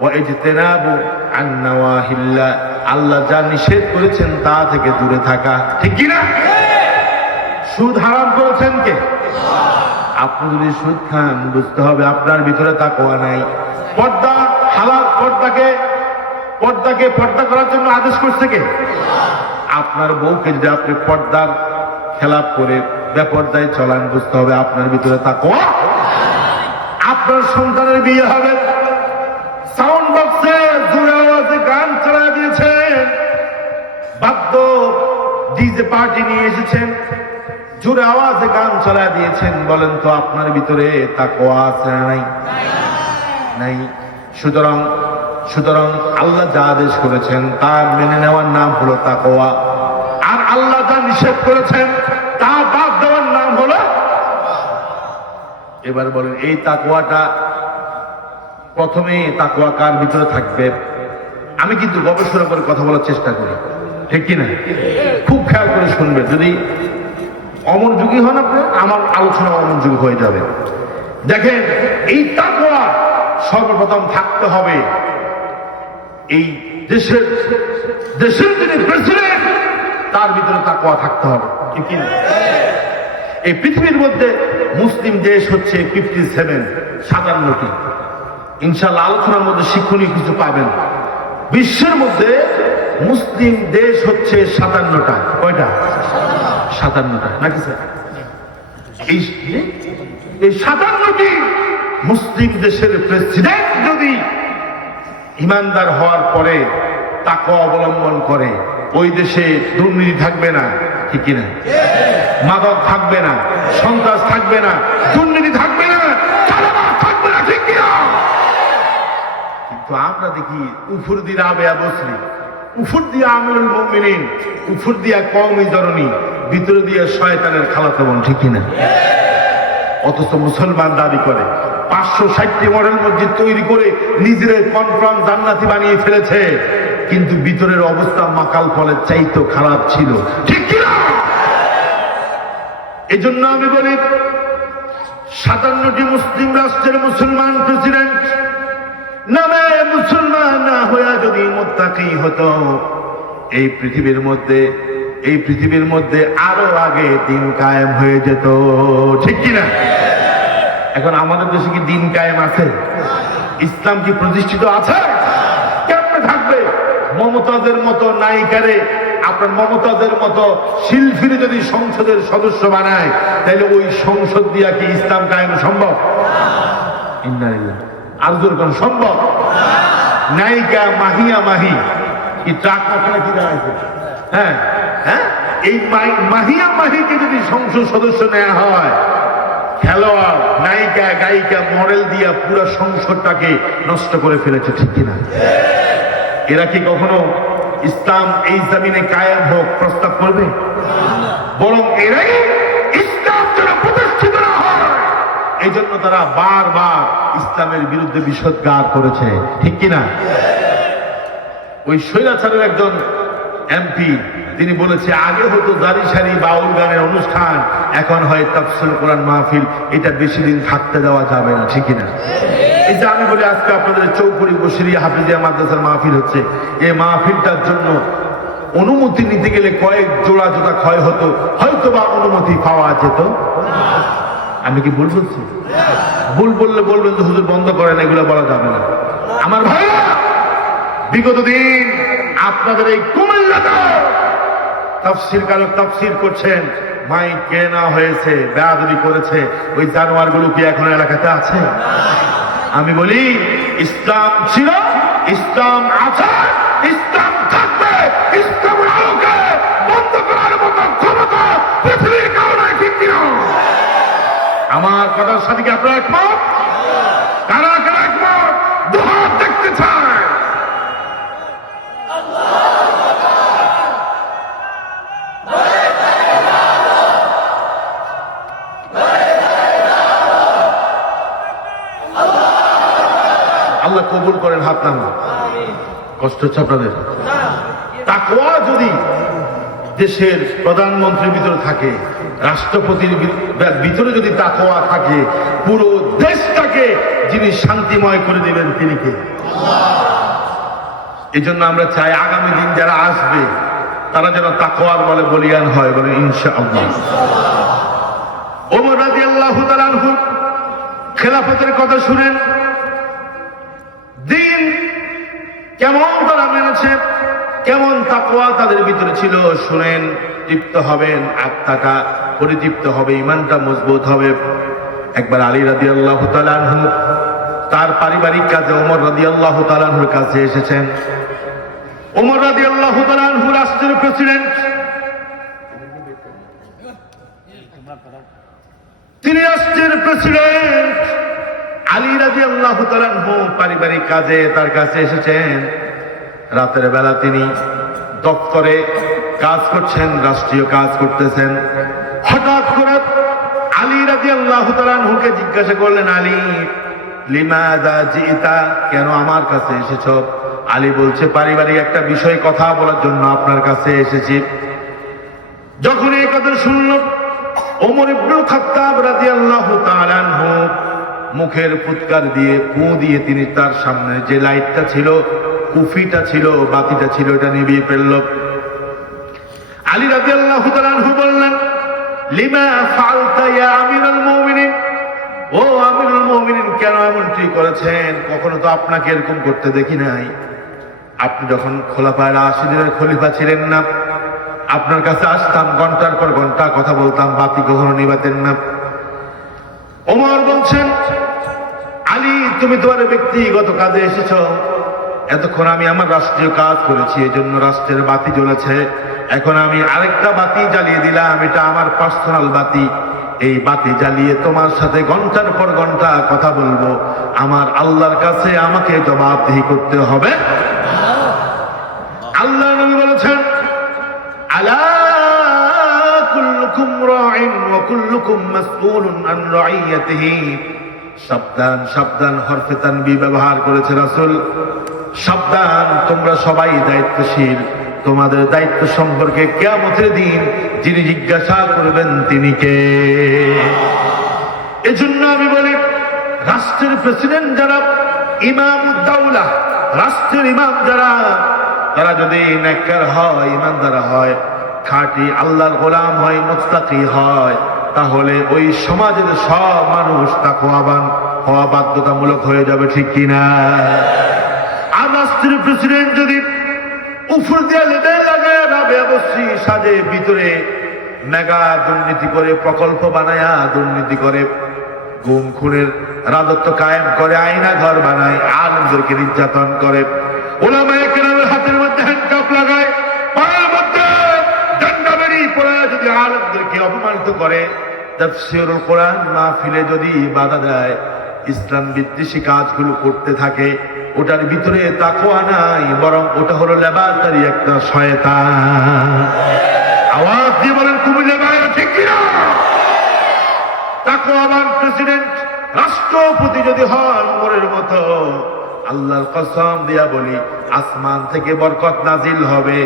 ওয়া ইজতিনাবু আন নাওয়াহিল্লাহ। আল্লাহ যা নিষেধ করেছেন তা থেকে দূরে থাকা, ঠিক কি না? সুদ হারাম করেছেন কে? আপনি যদি সুদ খান, বুঝতে হবে আপনার ভিতরে তাকওয়া নাই। পর্দা হালাল, পর্দাকে পর্দা করার জন্য আদেশ করছে কে? আপনার বউকে যদি আপনি পর্দার খেলাপ করে বেপর্দায় চলান, বুঝতে হবে আপনার ভিতরে তাকওয়া। আপনার সন্তানের বিয়ে হবে, সাউন্ড বক্সে জোরে আওয়াজে গান চালিয়ে দিয়েছেন, বাদ্য ডিজে পার্টি নিয়ে এসেছেন, জোরে আওয়াজে গান চালিয়ে দিয়েছেন, বলেন তো আপনার ভিতরে তাকওয়া আছে না নাই? নাই। সুতরাং আল্লাহ যা আদেশ করেছেন তা মেনে নেওয়ার নাম হলো তাকওয়া, আর আল্লাহ যা নিষেধ করেছেন তা বাদ দেওয়ার নাম হলো। এবার বলেন, এই তাকওয়াটা প্রথমে তাকওয়া কার ভিতরে থাকবে? আমি কিন্তু গবেষণা করে কথা বলার চেষ্টা করি, ঠিক কিনা? খুব খেয়াল করে শুনবেন, যদি অমনোযোগী হন আপনি, আমার আলোচনা অমনোযোগী হয়ে যাবে। দেখেন, এই তাকওয়া সর্বপ্রথম থাকতে হবে এই দেশের যিনি প্রেসিডেন্ট, তার ভিতরে তাকওয়া থাকতে হবে, ঠিক কিনা? এই পৃথিবীর মধ্যে মুসলিম দেশ হচ্ছে 57টি। ইনশাআল্লাহ আলোচনার মধ্যে শিক্ষণীয় কিছু পাবেন। বিশ্বের মধ্যে মুসলিম দেশ হচ্ছে 57টা। কয়টা? 57টা, নাকি স্যার? এই 57টি মুসলিম দেশের প্রেসিডেন্ট যদি ইমানদার হওয়ার পরে তাকওয়া অবলম্বন করে, ওই দেশে দুর্নীতি থাকবে না, ঠিক কিনা? মাদক থাকবে না, সন্ত্রাস থাকবে না, দুর্নীতি থাকবে না, চাঁদাবাজ থাকবে না, ঠিক কিনা? কিন্তু আমরা দেখি উফুর দিয়া রাবেয়া বসরি, উফুর দিয়া আমিরুল মুমিনিন, উফুর দিয়া কওমি জননী, ভিতরে দিয়ে শয়তানের খালাতো বোন, ঠিক কিনা? অথচ মুসলমান দাবি করে 560টি মডেল মসজিদ তৈরি করে নিজের কনফার্ম জান্নাতি বানিয়ে ফেলেছে, কিন্তু ভিতরের অবস্থা মাকাল ফলের চাইতেও খারাপ ছিল, ঠিক কিনা? এজন্য আমি বলি, 57টি মুসলিম রাষ্ট্রের মুসলমান প্রেসিডেন্ট নামে মুসলমান না হয়ে যদি মুত্তাকি হতো, এই পৃথিবীর মধ্যে আরো আগে দিন কায়েম হয়ে যেত, ঠিক কিনা? এখন আমাদের দেশে কি দিন কায়েম আছে? ইসলাম কি প্রতিষ্ঠিত আছে? কেমনে থাকবে? মমতাজের মতো নায়িকারে, আপনার মমতাজের মতো শিল্পীর যদি সংসদের সদস্য বানায়, তাহলে ওই সংসদ দিয়া কি ইসলাম কায়েম সম্ভব? আজদুর কোন সম্ভব? নায়িকা মাহিয়া মাহি কি ট্রাক মাখানা কি দাঁড়াইছে? হ্যাঁ, এই মাহিয়া মাহিকে যদি সংসদ সদস্য নেওয়া হয়, খেলোয়াড়, নায়িকা, গায়িকা, মডেল দিয়া পুরো সংসদটাকে নষ্ট করে ফেলেছে, ঠিক কিনা? এরা কি কখনো ইসলাম এই জমিনে কায়েম হোক প্রস্তাব করবে? বরং এরাই ইসলাম যেন প্রতিষ্ঠিত না হয় এই জন্য তারা বারবার ইসলামের বিরুদ্ধে বিষোদ্গার করেছে, ঠিক কিনা? ওই স্বৈরাচারের একজন এমপি তিনি বলেছে, আগে হতো দাড়ি সারি বাউল গানের অনুষ্ঠান, এখন হয় তাফসীর কোরআন মাহফিল, এটা বেশি দিন থাকতে দেওয়া যাবে না, ঠিক কিনা? এই যে আমি বলি আজকে আপনাদের চৌপুরি বসিরিয়া হাফিজিয়া মাদ্রাসার মাহফিল হচ্ছে, এই মাহফিলটার জন্য অনুমতি নিতে গেলে কয়েক জোড়া জোড়া ক্ষয় হতো, হয়তো বা অনুমতি পাওয়া যেত। আমি কি ভুল বলছি? ভুল বললে বলবেন যে হুজুর বন্ধ করেন, এগুলো বলা যাবে না। আমার ভাইরা, বিগত দিন আপনাদের এই কুমিল্লাতে তাফসীরকারক তাফসীর করছেন, মাইক কেনা হয়েছে, বেয়াদবি করেছে, ওই জানোয়ারগুলো কি এখন এলাকাতে আছে? আমি বলি ইসলাম ছিল, ইসলাম আছে, ইসলাম থাকবে, ইসলামের আলোকে বন্ধ করার মতো ক্ষমতা পৃথিবীর কারণে, ঠিক কিনা? আমার কথার সাথে কি আপনারা একমত? কারা কারা একমত? দুহাত দেখতে চায়। আল্লাহ কবুল করেন, হাত নামা। কষ্ট হচ্ছে আপনাদের? তাকওয়া যদি দেশের প্রধানমন্ত্রীর ভিতরে থাকে, রাষ্ট্রপতির ভিতরে যদি তাকওয়া থাকে, পুরো দেশটাকে যিনি শান্তিময় করে দিবেন তিনি কে? এই জন্য আমরা চাই আগামী দিন যারা আসবে তারা যেন তাকওয়ার বলে বলিয়ান হয়, বলে ইনশাআল্লাহ। ওমর রাদিয়াল্লাহু তাআলা আনহু খেলাফতের কথা শুনেন, দিন কেমন তারা মেনেছে, কেমন তাকওয়া তাদের ভিতরে ছিল শুনেন, তৃপ্ত হবেন, আত্মাটা পরিতৃপ্ত হবে, ইমানটা মজবুত হবে। একবার আলী রাদিয়াল্লাহু তাআলা আনহু তার পারিবারিক কাজে ওমর রাদিয়াল্লাহু তাআলা আনহুর কাছে এসেছেন। ওমর রাদিয়াল্লাহু তাআলা আনহু রাষ্ট্রের প্রেসিডেন্ট, তিনি রাষ্ট্রের প্রেসিডেন্ট। আলী রাদিয়াল্লাহু তাআলা আনহু পারিবারিক কাজে তার কাছে এসেছেন। রাতের বেলা তিনি দপ্তরে কাজ করছেন, রাষ্ট্রীয় কাজ করতেছেন। হঠাৎ করে আলী রাদিয়াল্লাহু তাআলা আনহুকে জিজ্ঞাসা করলেন, আলী লিমাযা জিতা, কেন আমার কাছে এসেছো? আলী বলছে, পারিবারিক একটা বিষয় কথা বলার জন্য আপনার কাছে এসেছি। যখন এই কথা শুনল, ওমর ইবনুল খাত্তাব রাদিয়াল্লাহু তাআলা আনহু মুখের ফুৎকার দিয়ে ফু দিয়ে তিনি তার সামনে যে লাইটটা ছিল, কুফিটা ছিল, বাতিটা ছিল, এটা নিভিয়ে ফেলল। আলী রাদিয়াল্লাহু তাআলা আনহু বললেন, লিমা ফাআলতা ইয়া আমিরুল মুমিনিন, ও আমিরুল মুমিনিন, কেন এমনটি করেছেন? কখনো তো আপনাকে এরকম করতে দেখি নাই। আপনি যখন খোলাফায়ে রাশিদিনের খলিফা ছিলেন না, আপনার কাছে আসতাম, ঘন্টার পর ঘন্টা কথা বলতাম, বাতি কখনো নিবাতেন না। ওমর বলছেন, আলী তুমি তোমার ব্যক্তিগত কাজে এসেছ, এতক্ষণ আমি আমার রাষ্ট্রীয় কাজ করেছি, এই জন্য রাষ্ট্রের বাতি জ্বলেছে। এখন আমি আরেকটা বাতি জ্বালিয়ে দিলাম, এটা আমার পার্সোনাল বাতি। এই বাতি জ্বালিয়ে তোমার সাথে ঘন্টার পর ঘন্টা কথা বলবো, আমার আল্লাহর কাছে আমাকে জবাবদিহি করতে হবে। আল্লাহ নবী বলেছেন, আলা কুল্লুকুম রাইন ওয়া কুল্লুকুম মাসউলুন আন রাইয়াতিহি। সাবধান সাবধান, হরফে তানবীহ ব্যবহার করেছে রাসূল। সাবধান, তোমরা সবাই দায়িত্বশীল, তোমাদের দায়িত্ব সম্পর্কে কিয়ামতের দিন যিনি জিজ্ঞাসা করবেন তিনি কে? এজন্য আমি বলি, রাষ্ট্রের প্রেসিডেন্ট যারা, ইমামুদ্দাওলা, রাষ্ট্রের ইমাম যারা, তারা যদি নেককার হয়, ইমানদার হয়, খাঁটি আল্লাহর গোলাম হয়, মুত্তাকি হয়, তাহলে ওই সমাজের সব মানুষ তাকওয়াবান হওয়া বাধ্যতামূলক হয়ে যাবে, ঠিক কিনা? আর রাষ্ট্রের প্রেসিডেন্ট যদি উপর দিয়ে লেদের লাগে ব্যবস্থি সাজে, ভিতরে মেগা দুর্নীতি করে, প্রকল্প বানায়া দুর্নীতি করে, গুম খুনের রাজত্ব কায়েম করে, আয়না ঘর বানায়, আলেমদেরকে নির্যাতন করে, ওলামায়ে কেরামের হাতের মধ্যে হ্যান্ডকাপ লাগায়, পায়ের মধ্যে ডান্ডা বেড়ি তাফসীরুল কোরআন মাহফিলে যদি বাধা দেয়, ইসলাম বিদ্বেষী কাজগুলো করতে থাকে, ওটার ভিতরে তাকওয়া নাই, বরং ওটা হলো লেবাসদারি একটা শয়তান। আওয়াজ দিয়ে বলেন কুমিল্লা বাইরে ঠিক কিনা? তাকওয়াবান প্রেসিডেন্ট, রাষ্ট্রপতি যদি হয় ওমরের মতো, আল্লাহর কসম দিয়া বলি, আসমান থেকে বরকত নাজিল হবে,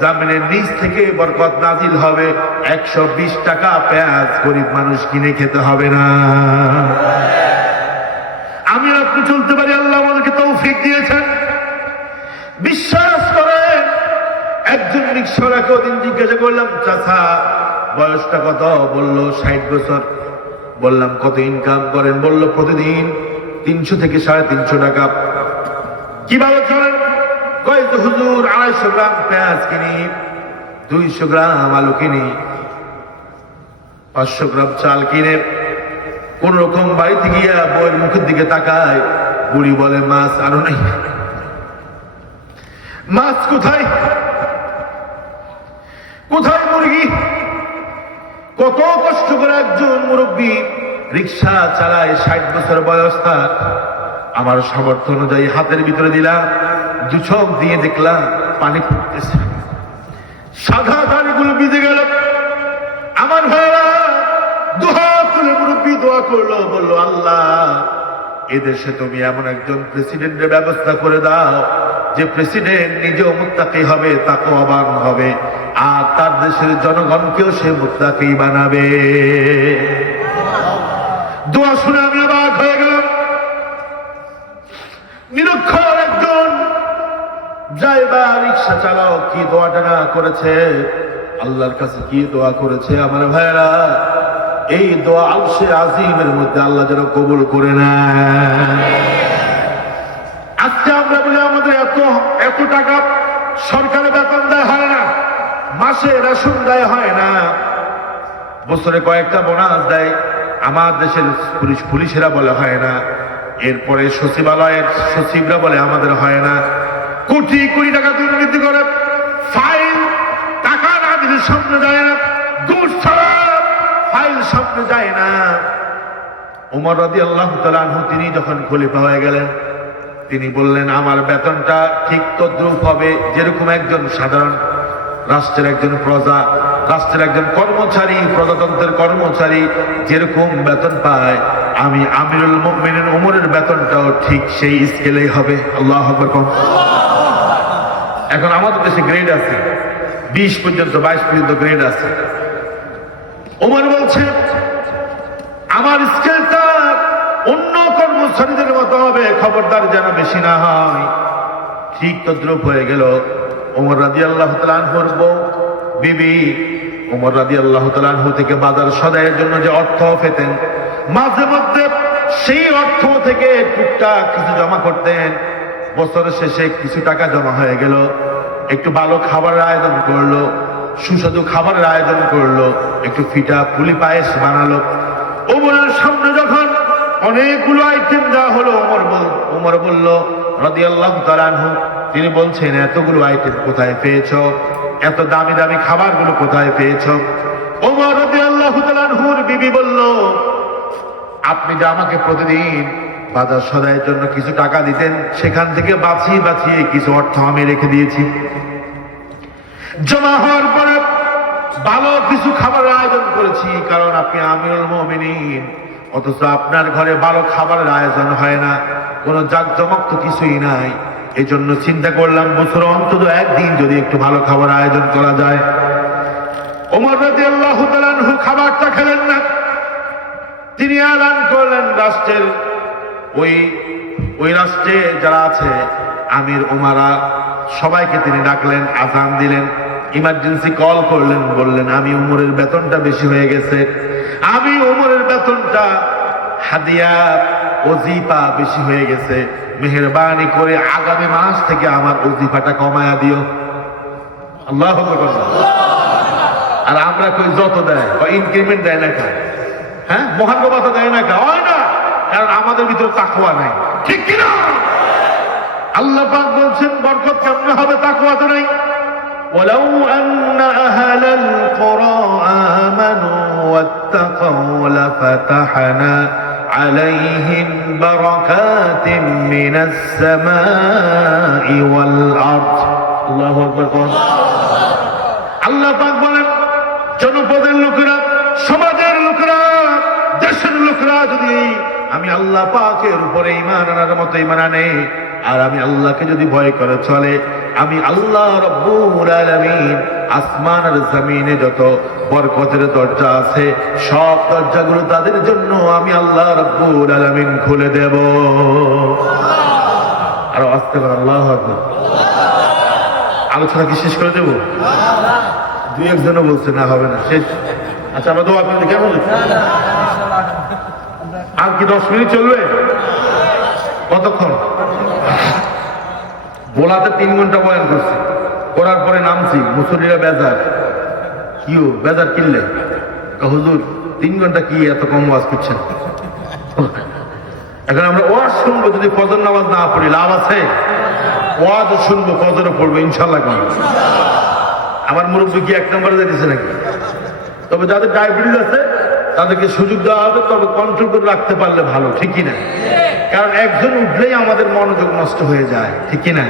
জমিনের নিচ থেকে বরকত নাজিল হবে। 120 টাকা পেঁয়াজ গরিব মানুষ কিনে খেতে হবে না। আমি আপনি চলতে পারি, আল্লাহ আমাদেরকে তৌফিক দিয়েছেন। বিশ্বাস করেন, একজন রিকশাওয়ালাকে ওদিন জিজ্ঞাসা করলাম, চাচা বয়সটা কত? বলল 60 বছর। বললাম কত ইনকাম করেন? বলল প্রতিদিন 300 থেকে 350 টাকা। কিভাবে চলেন? কয় তো হুজুর 250 গ্রাম পেঁয়াজ কিনি, 200 গ্রাম আলু কিনি, 500 গ্রাম চাল কিনে কোন রকম বাড়িতে গিয়া বউয়ের মুখের দিকে তাকায়, বুড়ি বলে মাছ আরো নাই। মাছ কোথায়? কোথায় মুরগি? কত কষ্ট করে একজন মুরব্বী রিক্সা চালায়, 60 বছর বয়স তার। আমার সামর্থ্য অনুযায়ী হাতের ভিতরে দিলাম, 2 চোখ দিয়ে দেখলাম পানি পড়তেছে, সাদা দাড়িগুলো ভিজে গেল। আমার ভাইরা দুহাত তুলে মুরব্বী দোয়া করলো, বললো আল্লাহ এদেশে তুমি এমন একজন প্রেসিডেন্টের ব্যবস্থা করে দাও যে প্রেসিডেন্ট নিজেও মুত্তাকি হবে, তাকওয়াবান হবে, আর তার দেশের জনগণকেও সে মুত্তাকি বানাবে। দোয়া শুনে আমি অবাক হয়ে গেলাম। নিরক্ষর একজন ড্রাইভার, রিক্সা চালক কি দোয়াটা না করেছে, আল্লাহর কাছে কি দোয়া করেছে আমার ভাইরা। এই দোয়া আরশে আজিমের মধ্যে আল্লাহ যেন কবুল করে না। আজকে আমরা বলি আমাদের এত টাকা সরকারে বেতন দেয় হয় না, মাসে রেশন দেয় হয় না, বছরে কয়েকটা বোনাস দেয়। আমার দেশের পুলিশেরা বলে হয় না, এরপরে সচিবালয়ের সচিবরা বলে আমাদের হয় না। কোটি কোটি টাকা দুর্নীতি করে, ফাইল টাকা না দিলে সামনে যায় না, দূর ছাড়া ফাইল সামনে যায় না। ওমর রাদিয়াল্লাহু তাআলা আনহু তিনি যখন খলিফা হয়ে গেলেন, তিনি বললেন আমার বেতনটা ঠিক তদ্রূপ হবে যেরকম একজন সাধারণ রাষ্ট্রের একজন প্রজা, রাষ্ট্রের একজন কর্মচারী, প্রজাতন্ত্রের কর্মচারী যেরকম বেতন পায়, আমি আমিরুল মুমিনিন ওমরের বেতনটাও ঠিক সেই স্কেলেই হবে। আল্লাহু আকবার। এখন আমাদের দেশে গ্রেড আছে, 20 পর্যন্ত 22 পর্যন্ত গ্রেড আছে। ওমর বলছে আমার স্কেলটা অন্য কর্মচারীদের মতো হবে, খবরদার যেন বেশি না হয়। ঠিক তদ্রূপ হয়ে গেল। ওমর রাদিয়াল্লাহু তাআলা আনহুর বউ বিবি ওমর রাদিয়াল্লাহু তাআলা আনহু থেকে বাজার সদাইয়ের জন্য যে অর্থ পেতেন, মাঝে মধ্যে সেই অর্থ থেকে টুকটাক কিছু জমা করতেন। বছরের শেষে কিছু টাকা জমা হয়ে গেল, একটু ভালো খাবারের আয়োজন করলো, সুস্বাদু খাবারের আয়োজন করলো, একটু ফিটা পুলি পায়েস বানালো। ওমরের সামনে যখন অনেকগুলো আইটেম দেওয়া হলো, ওমর বলল রাদিয়াল্লাহু তাআলা আনহু, তিনি বলছেন এতগুলো আইটেম কোথায় পেয়েছো? এত দামি দামি খাবারগুলো কোথায় পেয়েছো? ওমর রাদিয়াল্লাহু তাআলা আনহুর বিবি বলল, আপনি যে আমাকে প্রতিদিন বাজার সদাইয়ের জন্য কিছু টাকা দিতেন, সেখান থেকে বাঁচিয়ে বাঁচিয়ে কিছু অর্থ আমি রেখে দিয়েছি। জমা হওয়ার পরে ভালো কিছু খাবারের আয়োজন করেছি, কারণ আপনি আমিরুল মুমিনিন, অথচ আপনার ঘরে ভালো খাবারের আয়োজন হয় না, কোনো জাঁকজমক তো কিছুই নাই। এই জন্য চিন্তা করলাম বছর অন্তত একদিন যদি একটু ভালো খাবার আয়োজন করা যায়। ওমর রাদিয়াল্লাহু তাআলা আনহু খাবারটা খেলেন না, তিনি এলান করলেন রাষ্ট্রের ওই রাষ্ট্রে যারা আছে আমির ওমারা সবাইকে তিনি ডাকলেন, আযান দিলেন, ইমার্জেন্সি কল করলেন, বললেন আমি ওমরের বেতনটা বেশি হয়ে গেছে, আমি ওমরের বেতনটা হাদিয়া ওজিফা বেশি হয়ে গেছে, মেহেরবানি করে আগামী মাস থেকে আমার ওজিফাটা কমায়া দিও। আল্লাহু আকবার। আর আমরা কই যত দেয় বা ইনক্রিমেন্ট দেয় না, হ্যাঁ মহার্ঘ ভাতা দেয় না, হয় না, কারণ আমাদের ভিতরে তাকওয়া নাই, ঠিক কিনা? আল্লাহ পাক বলছেন বরকত কেমনে হবে? তাকওয়া তো নাই। ওয়ালাউ আন্না আহলাল কুরা আমানু واتقوا لفتحنا عليهم بركات من السماء والأرض الله أكبر আল্লাহ পাক বলেন জনপদের লোকেরা সমাজের লোকেরা দেশের লোকেরা যদি আমি আল্লাহ পাকের উপরে ঈমান আনার মতো ঈমান আনে আর আমি আল্লাহকে যদি ভয় করে চলে আমি আল্লাহ রব্বুল আলামিন আসমান আর জমিনে যত বরকতের দরজা আছে সব দরজাগুলো তাদের জন্য আমি আল্লাহ রব্বুল আলামিন খুলে দেব আর আস্তে করে আল্লাহু আকবার আলোচনা কি শেষ করে দেব দুই একজনও বলছে না হবে না শেষ আচ্ছা আমরা দোয়া করি কেমন আর কি 10 মিনিট চলবে কতক্ষণ বোলাতে 3 ঘন্টা বয়ান করছি করার পরে নামছি মুসল্লিরা বেজার কিও বেজার কিনলে হুজুর 3 ঘন্টা কি এত কম ওয়াজ করছেন এখন আমরা ওয়াজ শুনবো যদি ফজর নামাজ না পড়ি লাভ আছে ওয়াজ শুনবো ফজরও পড়বো ইনশাল্লাহ আমার মুরব্বী কি 1 নম্বরে দিয়েছে নাকি তবে যাদের ডায়াবেটিস আছে তাদেরকে সুযোগ দেওয়া হবে তবে কন্ট্রোল করে রাখতে পারলে ভালো ঠিকই না কারণ একজন উঠলেই আমাদের মনোযোগ নষ্ট হয়ে যায় ঠিকই না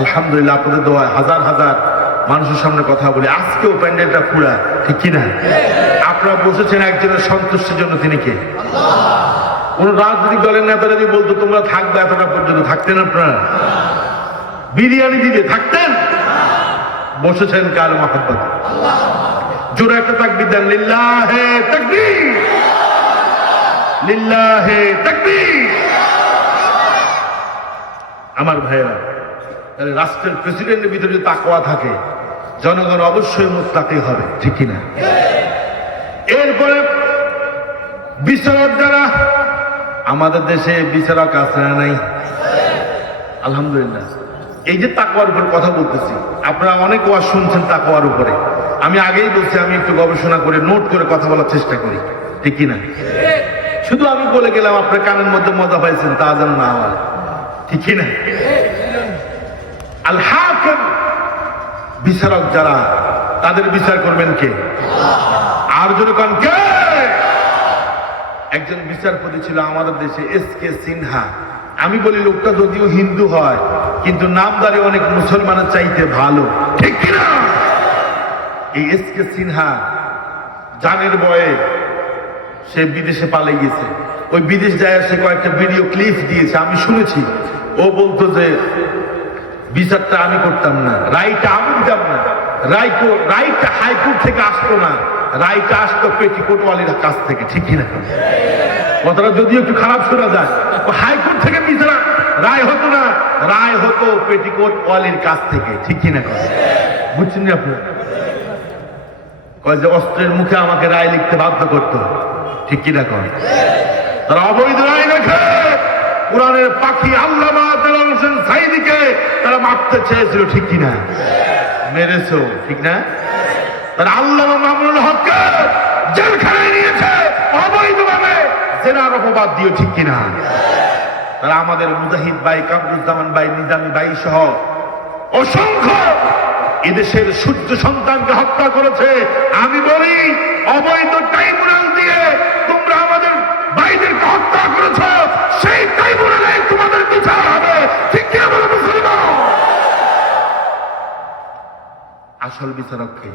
আলহামদুলিল্লাহ আপনাদের দোয়া হাজার হাজার মানুষের সামনে কথা বলি আজকেও প্যান্ডেলটা পুরা ঠিকই না আপনারা বসেছেন একজনের সন্তুষ্টির জন্য তিনি কে কোন রাজনৈতিক দলের নেতা যদি বলতো তোমরা থাকবে এতটা পর্যন্ত থাকতেন আপনারা বিরিয়ানি দিতে থাকতেন বসেছেন কার মহব্বত জোরে একটা তাকবীর দেন লিল্লাহে তাকবীর লিল্লাহে তাকবীর আমার ভাইরা তাহলে রাষ্ট্রের প্রেসিডেন্টের ভিতরে যদি তাকওয়া থাকে জনগণ অবশ্যই মুত্তাকি হবে ঠিক কি না এরপরে বিচারক যারা আমাদের দেশে বিচারক আছে না নাই আলহামদুলিল্লাহ এই যে তাকওয়ার উপর কথা বলতেছি আপনারা অনেক ওয়াজ শুনছেন তাকওয়ার উপরে আমি আগেই বলছি আমি একটু গবেষণা করে নোট করে কথা বলার চেষ্টা করি ঠিক কি না শুধু আমি বলে গেলাম আপনার কানের মধ্যে মজা পাইছেন তা যেন না হয় ঠিক কি না আল হাকিম বিচারক যারা তাদের বিচার করবেন কে আর যদি কোন কে একজন বিচারপতি ছিল আমাদের দেশে এস.কে. সিনহা আমি বলি লোকটা যদিও হিন্দু হয় কিন্তু নামদারি অনেক মুসলমানের চাইতে ভালো ঠিক কিনা এই এস.কে. সিনহা জানের বয়ে সে বিদেশে পালিয়ে গেছে ওই বিদেশ যায় সে কয়েকটা ভিডিও ক্লিপ দিয়েছে আমি শুনেছি ও বলতো যে বিচারটা আমি করতাম না রায়টা আমি দিতাম না রায়টা হাইকোর্ট থেকে আসতো না রায়টা আসতো পেটিকোটওয়ালির কাছ থেকে ঠিক কিনা কথাটা যদিও একটু খারাপ শোনা যায় হাইকোর্ট থেকে বিচার রায় হতো না রায় হতো পেটিকোটওয়ালির কাছ থেকে ঠিক কিনা কথা বুঝছেন না আপনি কয় যে অস্ত্রের মুখে আমাকে রায় লিখতে বাধ্য করতো ঠিক কিনা কয় তারা অবৈধ রায় লেখে কোরআনের পাখি আল্লামা দেওয়ান হোসেন সাঈদীকে তারা মারতে চেয়েছিল ঠিক কিনা মেরেছো ঠিক না তারা আল্লামা মামুনুল হককে জেলখানায় নিয়েছে অবৈধভাবে জেনার অপবাদ দিয়ে ঠিক কিনা তারা আমাদের মুজাহিদ ভাই কামরুজ্জামান ভাই নিজামী ভাই সহ অসংখ্য এদেশের সূর্য সন্তানকে হত্যা করেছে আমি বলি অবৈধ ট্রাইব্যুনাল দিয়ে তোমরা আমাদের ভাইদেরকে হত্যা করেছ সেই ট্রাইব্যুনালে তোমাদের বিচার হবে ঠিক কিনা বলো মুসলমান আসল বিচারক কে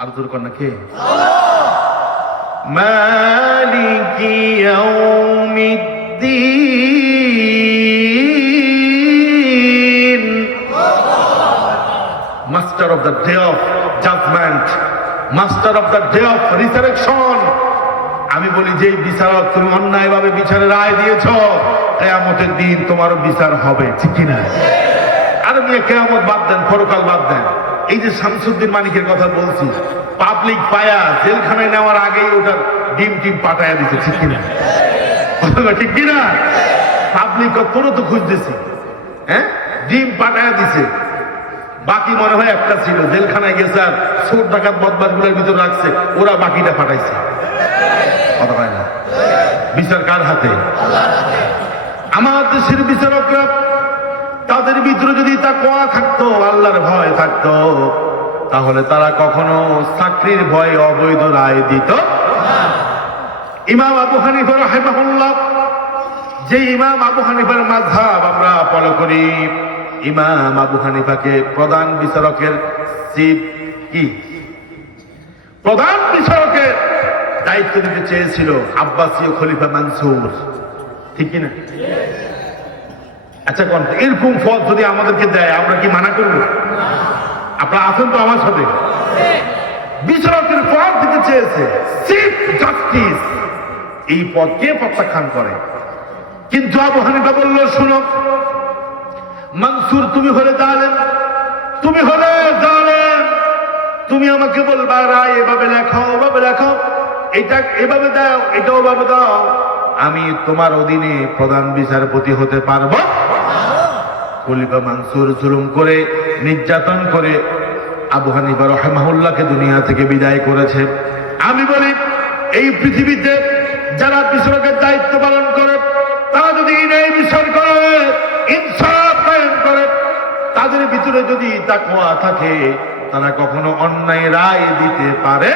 আর তোর কন্যা কে মালিকি ইয়াউমিদ্দিন master of the day of judgment master of the day of resurrection আমি বলি যে বিচারক তুমি অন্যায়ভাবে বিচারে রায় দিয়েছ কিয়ামতের দিন তোমারও বিচার হবে ঠিক কিনা আর নিয়ে কিয়ামত বাদ দেন পরকাল বাদ দেন এই যে শামসুদ্দিন মানিকের কথা বলছি পাবলিক পায়া জেলখানায় নেওয়ার আগেই ওটার ডিম পাঠায়া দিছে ঠিক কিনা ঠিক কিনা পাবলিক তোরও তো খুঁজতেছি হ্যাঁ ডিম পাঠায়া দিছে বাকি মনে হয় একটা ছিল জেলখানায় গেছে আর চোর ডাকাত বদমাশ গুলোর ভিতর রাখছে ওরা বাকিটা পাঠাইছে কথা হয় না বিচার কার হাতে আমার দেশের বিচারকরা তাদের ভিতরে যদি তাকওয়া থাকতো আল্লাহর ভয় থাকতো তাহলে তারা কখনো চাকরির ভয়ে অবৈধ রায় দিত না। ইমাম আবু হানিফা রাহিমাহুল্লাহ, যে ইমাম আবু হানিফার মাযহাব আমরা ফলো করি, ইমাম আবু হানিফাকে প্রধান বিচারকের চিফ কি প্রধান বিচারকের দায়িত্ব দিতে চেয়েছিল আব্বাসীয় খলিফা মানসুর, ঠিক কিনা? আচ্ছা কোন এরকম পদ যদি আমাদেরকে দেয় আমরা কি মানা করব? আপনারা আছেন তো আমার সাথে? বিচারকের পদ দিতে চেয়েছে, চিফ জাস্টিস, এই পদ কে প্রত্যাখ্যান করে? কিন্তু আবু হানিফা বলল, শুনো মানসুর, তুমি হলে জালেম, তুমি হলে জালেম, তুমি আমাকে বলবা রায় এভাবে লেখো, ওভাবে লেখো, এটা এভাবে দাও, এটা ওভাবে দাও, আমি তোমার অধীনে প্রধান বিচারপতি হতে পারবো? খলিফা মানসুর জুলুম করে, নির্যাতন করে আবু হানিফা রাহিমাহুল্লাহকে দুনিয়া থেকে বিদায় করেছে। আমি বলি, এই পৃথিবীতে যারা বিচারকের দায়িত্ব পালন করে, তারা যদি ন্যায় বিচার করে, ইনসাফ কায়েম করে, তাদের ভিতরে যদি তাকওয়া থাকে, তারা কখনো অন্যায় রায় দিতে পারে,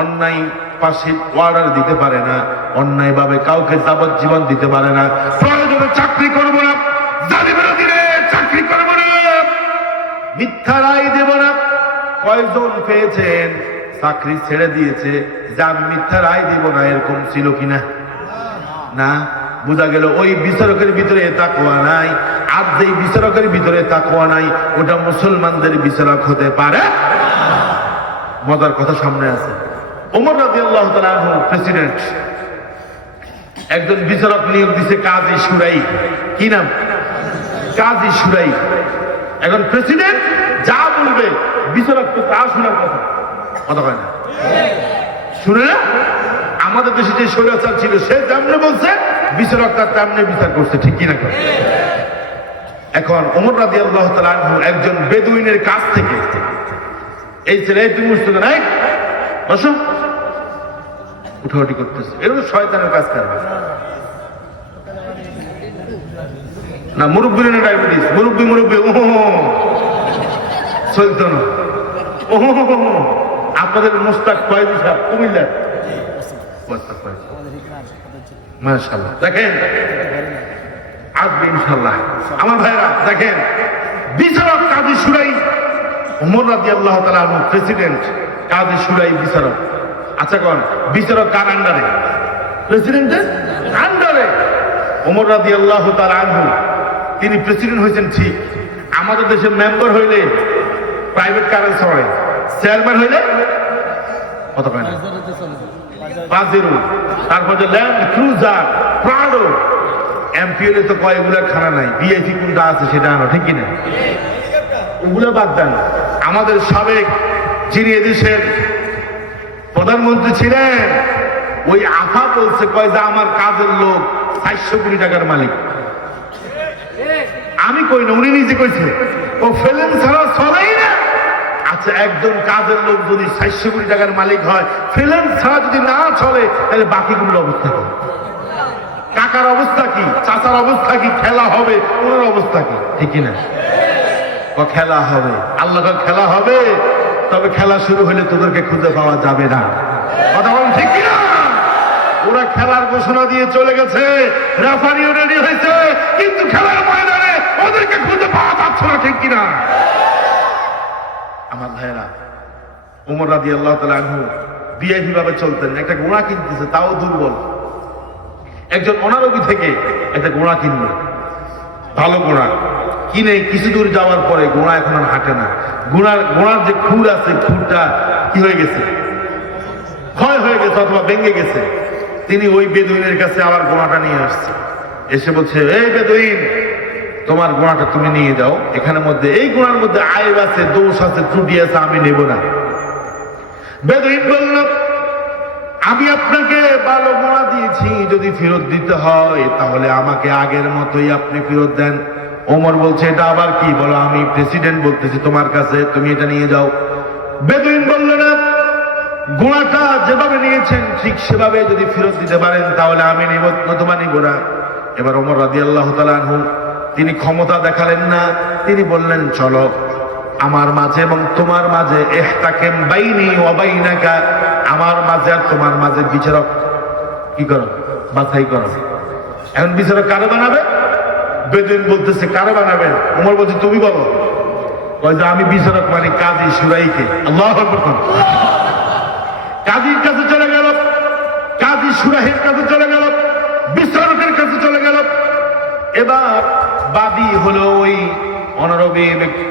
অন্যায় পাশে অর্ডার দিতে পারে না, অন্যায় ভাবে কাউকে যাবজ্জীবন দিতে পারে না। প্রয়োজনে চাকরি করবো না, জালিমের অধীনে চাকরি করবো না, মিথ্যা রায় দেব না। কয়জন পেয়েছেন চাকরি ছেড়ে দিয়েছে যে আমি মিথ্যা রায় দিব না, এরকম ছিল কিনা? না। বোঝা গেল ওই বিচারকের ভিতরে তাকওয়া নাই। আর যেই বিচারকের ভিতরে তাকওয়া নাই, ওটা মুসলমানদের বিচারক হতে পারে। মজার কথা সামনে আছে। ওমর রাদিয়াল্লাহু তাআলা আনহু প্রেসিডেন্ট, একজন বিচারক নিয়োগ দিছে কাজী শুরাই। কি নাম? কাজী শুরাই। এখন প্রেসিডেন্ট যা বলবে বিচারক তো তা শোনার কথা, কথা হয় না, শুনে না? আমাদের দেশে যে স্বৈরাচার ছিল, সে যেমনে বলছে বিচারক তার তেমনি বিচার করছে, ঠিক কিনা? এখন ওমর রাদিয়াল্লাহু তাআলা আনহু একজন বেদুইনের কাছ থেকে এই ছেলে, তুমি উঠছো না, বসো, উঠাউঠি করতেছে, এরকম শয়তানের কাজ করবে না। মুরব্বীর না ডায়াবেটিস, মুরব্বী মুরব্বী ও চলতো না। ও আপনাদের মুস্তাক কয়েদি সাহেব কুমিল্লার, মাশাআল্লাহ, দেখেন আসবে ইনশাআল্লাহ। আমার ভাইরা দেখেন, বিচারক কাজী শুরাই, ওমর রাদিয়াল্লাহু তাআলা আনহু প্রেসিডেন্ট, কাজী শুরাই বিচারক। আচ্ছা কোন বিচারক কার আন্ডারে? প্রেসিডেন্টের আন্ডারে। ওমর রাদিয়াল্লাহু তাআলা আনহু তিনি প্রেসিডেন্ট হয়েছেন ঠিক, আমাদের দেশের মেম্বার হইলে প্রাইভেট কারে চড়ে, চেয়ারম্যান হইলে কত পায় না, পাজেরো, তারপর যে ল্যান্ড ক্রুজার, প্রাডো, এমপি হলে তো কয়েকগুলা খানা নাই, ভিআইপি কোনটা আছে সেটা আনো, ঠিক কিনা? ওগুলো বাদ দেন। আমাদের সাবেক যিনি এদেশের প্রধানমন্ত্রী ছিলেন, ওই আফা বলছে কয় যে আমার কাজের লোক 400 কোটি টাকার মালিক। আমি কই না, উনি নিজে কইছে, ও ফেলেন ছাড়া চলেই না। আচ্ছা, একজন কাজের লোক যদি 400 কোটি টাকার মালিক হয়, ফেলেন ছাড়া যদি না চলে, তাহলে বাকিগুলোর অবস্থা কি? কাকার অবস্থা কি? চাচার অবস্থা কি? খেলা হবে, ওনার অবস্থা কি? ঠিক কিনা? খেলা হবে, আল্লাহ খেলা হবে, তবে খেলা শুরু হলে তোদেরকে খুঁজে পাওয়া যাবে না। কথা বলেন ঠিক কিনা? ওরা খেলার ঘোষণা দিয়ে চলে গেছে, রেফারিও রেডি হয়েছে, কিন্তু খেলার ময়দানে ওদেরকে খুঁজে পাওয়া যাচ্ছে না, ঠিক কিনা? আমার ভাইয়েরা, ওমর রাদিয়াল্লাহু তাআলা আনহু ভিআইপি ভাবে চলতেন। একটা ঘোড়া কিনতেছে, তাও দুর্বল। একজন অনারোগী থেকে একটা ঘোড়া কিনলো, ভালো ঘোড়া কিনে কিছু দূর যাওয়ার পরে ঘোড়া এখন আর হাঁটে না। ঘোড়ার যে খুর আছে, খুরটা কি হয়ে গেছে? ক্ষয় হয়ে গেছে অথবা ভেঙে গেছে। তিনি ওই বেদুইনের কাছে আবার ঘোড়াটা নিয়ে আসছে, এসে বলছে, এই বেদুইন, তোমার ঘোড়াটা তুমি নিয়ে যাও, এখানের মধ্যে এই ঘোড়ার মধ্যে আইব আছে, দোষ আছে, ত্রুটি আছে, আমি নেব না। বেদুইন বলল, আমি আপনাকে ভালো ঘোড়া দিয়েছি, যদি ফেরত দিতে হয় তাহলে আমাকে আগের মতোই আপনি ফেরত দেন। ওমর বলছে, এটা আবার কি? বলো, আমি প্রেসিডেন্ট বলতেছি তোমার কাছে, তুমি এটা নিয়ে যাও। বেদুইন বলল, না, ঘোড়াটা যেভাবে নিয়েছেন ঠিক সেভাবে যদি ফেরত দিতে পারেন তাহলে আমি নিব, নতুবা নিব না। এবার ওমর রাদিয়াল্লাহু তাআলা আনহু তিনি ক্ষমতা দেখালেন না, তিনি বললেন, চলো আমার মাঝে এবং তোমার মাঝে ইহতাকিম বাইনি ওয়া বাইনাকা, আমার মাঝে আর তোমার মাঝে বিচারক কি করো, বাছাই করো। এখন বিচারক কারে বানাবে? বেদুইন বলতেছে কারে বানাবেন? ওমর বলছে তুমি বলো। কয় যে আমি বিচারক মানে কাজী সুরাইকে। আল্লাহু আকবার। কাজীর কাছে চলে গেল, কাজী সুরাইয়ের কাছে চলে গেল, বিচারকের কাছে চলে গেল। এবার বাদী হলো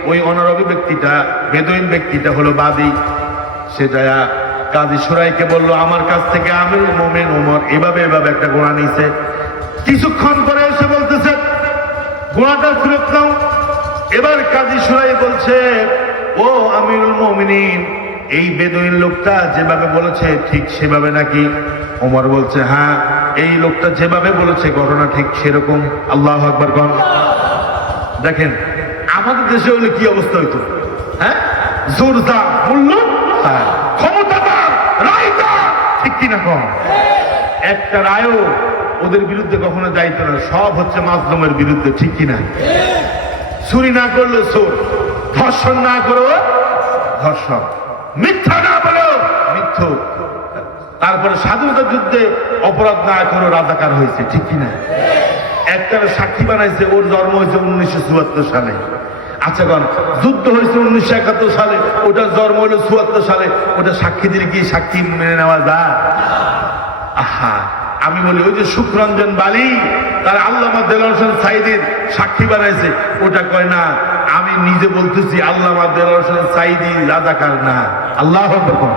ওই অনারবী ব্যক্তিটা, বেদুইন ব্যক্তিটা হলো বাদী। সে যায় কাজী সুরাইকে বলল আমার কাছ থেকে আমিরুল মুমিনিন ওমর এভাবে একটা গোনা নিছে। কিছুক্ষণ পরে এসে বলতেছে গোনাটা ফেরত নাও। এবার কাজী সুরাই বলছে ও আমিরুল মুমিনিন, এই বেদুইন লোকটা যেভাবে বলেছে ঠিক সেভাবে নাকি? ওমর বলছে হ্যাঁ, এই লোকটা যেভাবে বলেছে ঘটনা ঠিক সেরকম। আল্লাহু আকবার কোন। দেখেন আমাদের দেশে হলে কি অবস্থা হইতো? হ্যাঁ, জোরদার মূল্য, ক্ষমতাদার রায়দার, ঠিক কিনা কম? একটা রায়ও ওদের বিরুদ্ধে কখনো যাইতো না, সব হচ্ছে মাজলুমের বিরুদ্ধে, ঠিক কিনা? চুরি না করলো চোর, ধর্ষণ না করো ধর্ষণ, মিথ্যা না বলো মিথ্যুক, তারপরে স্বাধীনতা যুদ্ধে অপরাধ না করো রাজাকার হয়েছে, ঠিক কিনা? একটা সাক্ষী বানাইছে, ওর জন্ম হয়েছে 1974 সালে। আচ্ছা গণ, যুদ্ধ হয়েছে 1971 সালে, ওটার জন্ম হলো 74 সালে, ওটা সাক্ষী দিলে কি সাক্ষী মেনে নেওয়া যায়? আহা, আমি বলি ওই যে সুখরঞ্জন বালি তার আল্লামা দেলোয়ার হোসেন সাঈদীর সাক্ষী বানাইছে, ওটা কয় না আমি নিজে বলতেছি আল্লামা দেলোয়ার হোসেন সাঈদী রাজাকার না। আল্লাহু আকবার।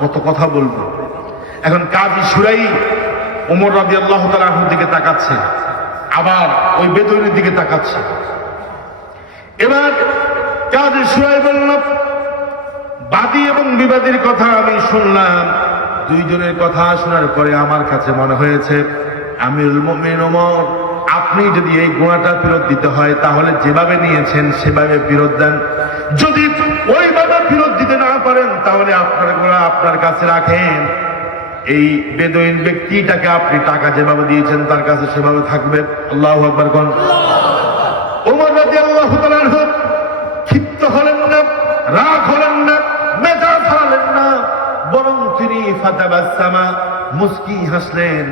কত কথা বলবো। এখন কাজী সুরাই ওমর রাদিয়াল্লাহু তাআলা আনহুর দিকে তাকাচ্ছে, আবার ওই বেদুইনের দিকে তাকাচ্ছে। এবার কাজী সুরাই বলল বাদী এবং বিবাদীর কথা আমি শুনলাম, দুইজনের কথা শোনার পরে আমার কাছে মনে হয়েছে আমিরুল মুমিনিন ওমর, আপনি যদি এই গুনাহটা ফেরত দিতে হয় তাহলে যেভাবে নিয়েছেন সেভাবে ফেরত দেন। যদি ওইভাবে ফেরত দিতে না পারেন তাহলে আপনার গুনাহ আপনার কাছে রাখেন। এই বেদুইন ব্যক্তিটাকে আপনি টাকা যেভাবে দিয়েছেন তার কাছে সেভাবে থাকবে। আল্লাহু আকবার কোন। ওমর রাদিয়াল্লাহু তাআলা আনহু ক্ষিপ্ত হলেন না, রাগ হলেন না, মেজাজ হারালেন না, বরং তিনি ফাতাবাসসামা মুস্কি হাসলেন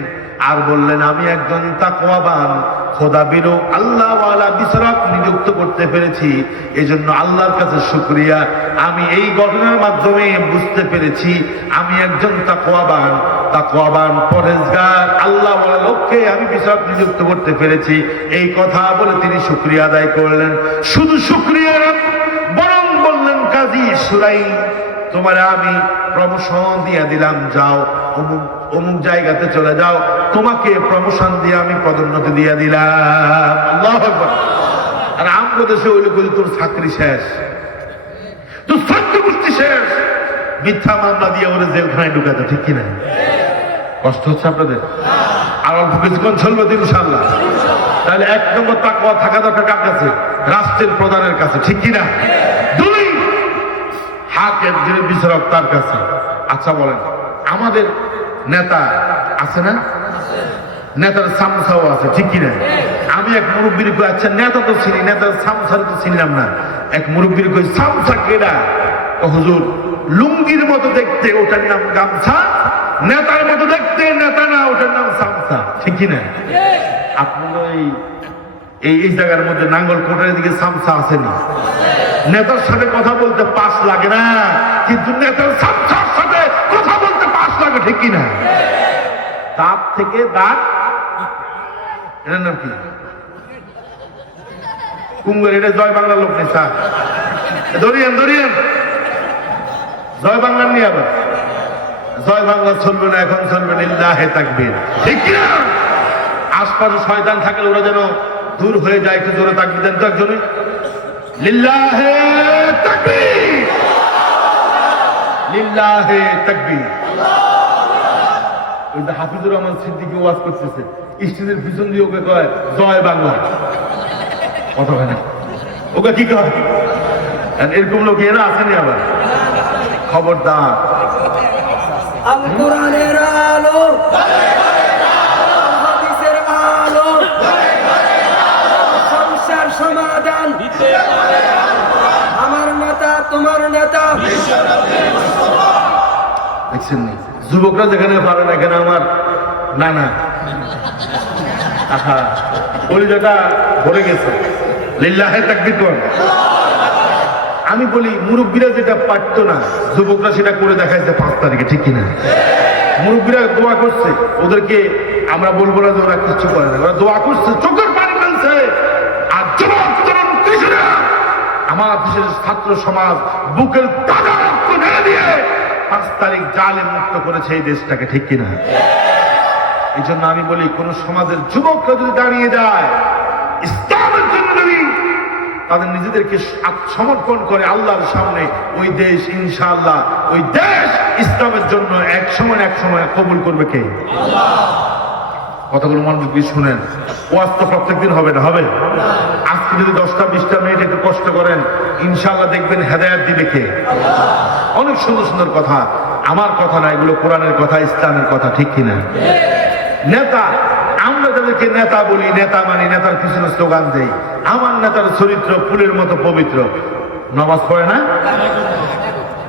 আর বললেন আমি একজন তাকওয়াবান খোদাবিরু আল্লাহওয়ালা বিচারক নিযুক্ত করতে পেরেছি, এজন্য আল্লাহর কাছে শুকরিয়া। আমি এই ঘটনার মাধ্যমে বুঝতে পেরেছি আমি একজন তাকওয়াবান পরহেজগার আল্লাহওয়ালা লোককে আমি বিচারক নিযুক্ত করতে পেরেছি। এই কথা বলে তিনি শুকরিয়া আদায় করলেন। শুধু শুকরিয়া না, বরং বললেন কাজী সুরাই তোমারে আমি প্রমোশন দিয়ে দিলাম, যাও অমুক জায়গাতে চলে যাও, তোমাকে প্রমোশন দিয়ে আমি পদোন্নতি দিয়ে দিলাম। আল্লাহু আকবার। আর আমরা দেশে ওই লোক তোর চাকরি শেষ, তোর চাকরি গোষ্ঠী শেষ, মিথ্যা মামলা দিয়ে ওরা জেলখানায় ঢুকাতো, ঠিক কিনা? কষ্ট হচ্ছে আপনাদের? আর অল্প কিছুক্ষণ চলবে তো ইনশাআল্লাহ। তাহলে এক নম্বর তাকওয়া থাকা দরকার কার কাছে? রাষ্ট্রের প্রধানের কাছে, ঠিক কিনা? দুই, হাকের যিনি বিচারক তার কাছে। আচ্ছা বলেন, আমাদের নেতা আছে না? নেতার সামসাও আছে, ঠিক কিনা? আমি এক মুরব্বীর কই, আচ্ছা নেতা তো চিনি, নেতার সামসার তো চিনলাম না। এক মুরব্বীর কই সামসা কেডা? হুজুর লুঙ্গির মতো দেখতে ওটার নাম গামছা, নেতার মতো দেখতে নেতা না ওটার নাম সামসা, ঠিক কিনা? আপনার এই জায়গার মধ্যে নাঙ্গল কোটার দিকে সামসা আসেনি। নেতার সাথে কথা বলতে পাস লাগে না, কিন্তু নেতার সামসার সাথে কথা বলতে পাস লাগে, ঠিক কিনা? দাঁত থেকে দাঁত, এটার নাম কি? কুঙ্গর। এটা জয় বাংলার লোক নেই স্যার, ধরিয়েন জয় বাংলার নিয়ে আবার জয় বাংলা চলবে না, এখন চলবে লিল্লাহে তাকবীর, ঠিক কিনা? আশপাশে শয়তান থাকলে ওরা যেন দূর হয়ে যায়, একটু জোরে তাকবীর দেন তো একজনে। লিল্লাহে তাকবীর, লিল্লাহে তাকবীর। ওই যে হাফিজুর রহমান সিদ্দিকী ওয়াজ করতেছে, স্টেজের পিছন দিয়ে ওকে কয় জয় বাংলা, কথা হয় না, ওকে কি কয়? এরকম লোক এরা আসেনি আবার, খবরদার। আল কোরআনের আলো, হাদিসের আলো, সমস্যার সমাধান দিতে পারে। দেখছেননি যুবকরা যেখানে পারে না, এখানে আমার না না আহা কলিজাটা ভরে গেছে। লিল্লাহে তাকবীর কর। আমি বলি মুরব্বীরা যেটা পারতো না যুবকরা সেটা করে দেখাইছে 5 তারিখে, ঠিক কিনা? মুরব্বীরা দোয়া করছে, ওদেরকে আমরা বলবো না যে ওরা কিছু করে না, ওরা দোয়া করছে, চোখের পানি ফেলছে। আর যুবক তরুণ কিশোররা, আমার দেশের ছাত্র সমাজ বুকের তাজা রক্ত ঢেলে দিয়ে 5 তারিখ জালেম মুক্ত করেছে এই দেশটাকে, ঠিক কিনা? এই জন্য আমি বলি কোন সমাজের যুবকরা যদি দাঁড়িয়ে যায় ইসলামের জন্য, যদি তাদের নিজেদেরকে আত্মসমর্পণ করে আল্লাহর সামনে, ওই দেশ ইনশাআল্লাহ, ওই দেশ ইসলামের জন্য এক সময় কবুল করবে কে? কথাগুলো মনোযোগ দিয়ে শুনেন। ওয়াজ তো প্রত্যেকদিন হবে না, হবে? আজকে যদি 10-20 মিনিট একটু কষ্ট করেন ইনশাআল্লাহ দেখবেন হেদায়েত দিবে কে? অনেক সুন্দর সুন্দর কথা, আমার কথা না, এগুলো কোরআনের কথা, ইসলামের কথা, ঠিক কিনা? নেতা, আমরা যাদেরকে নেতা বলি, নেতা মানি, নেতার পিছনে স্লোগান দেই, আমার নেতার চরিত্র ফুলের মতো পবিত্র, নামাজ পড়ে না,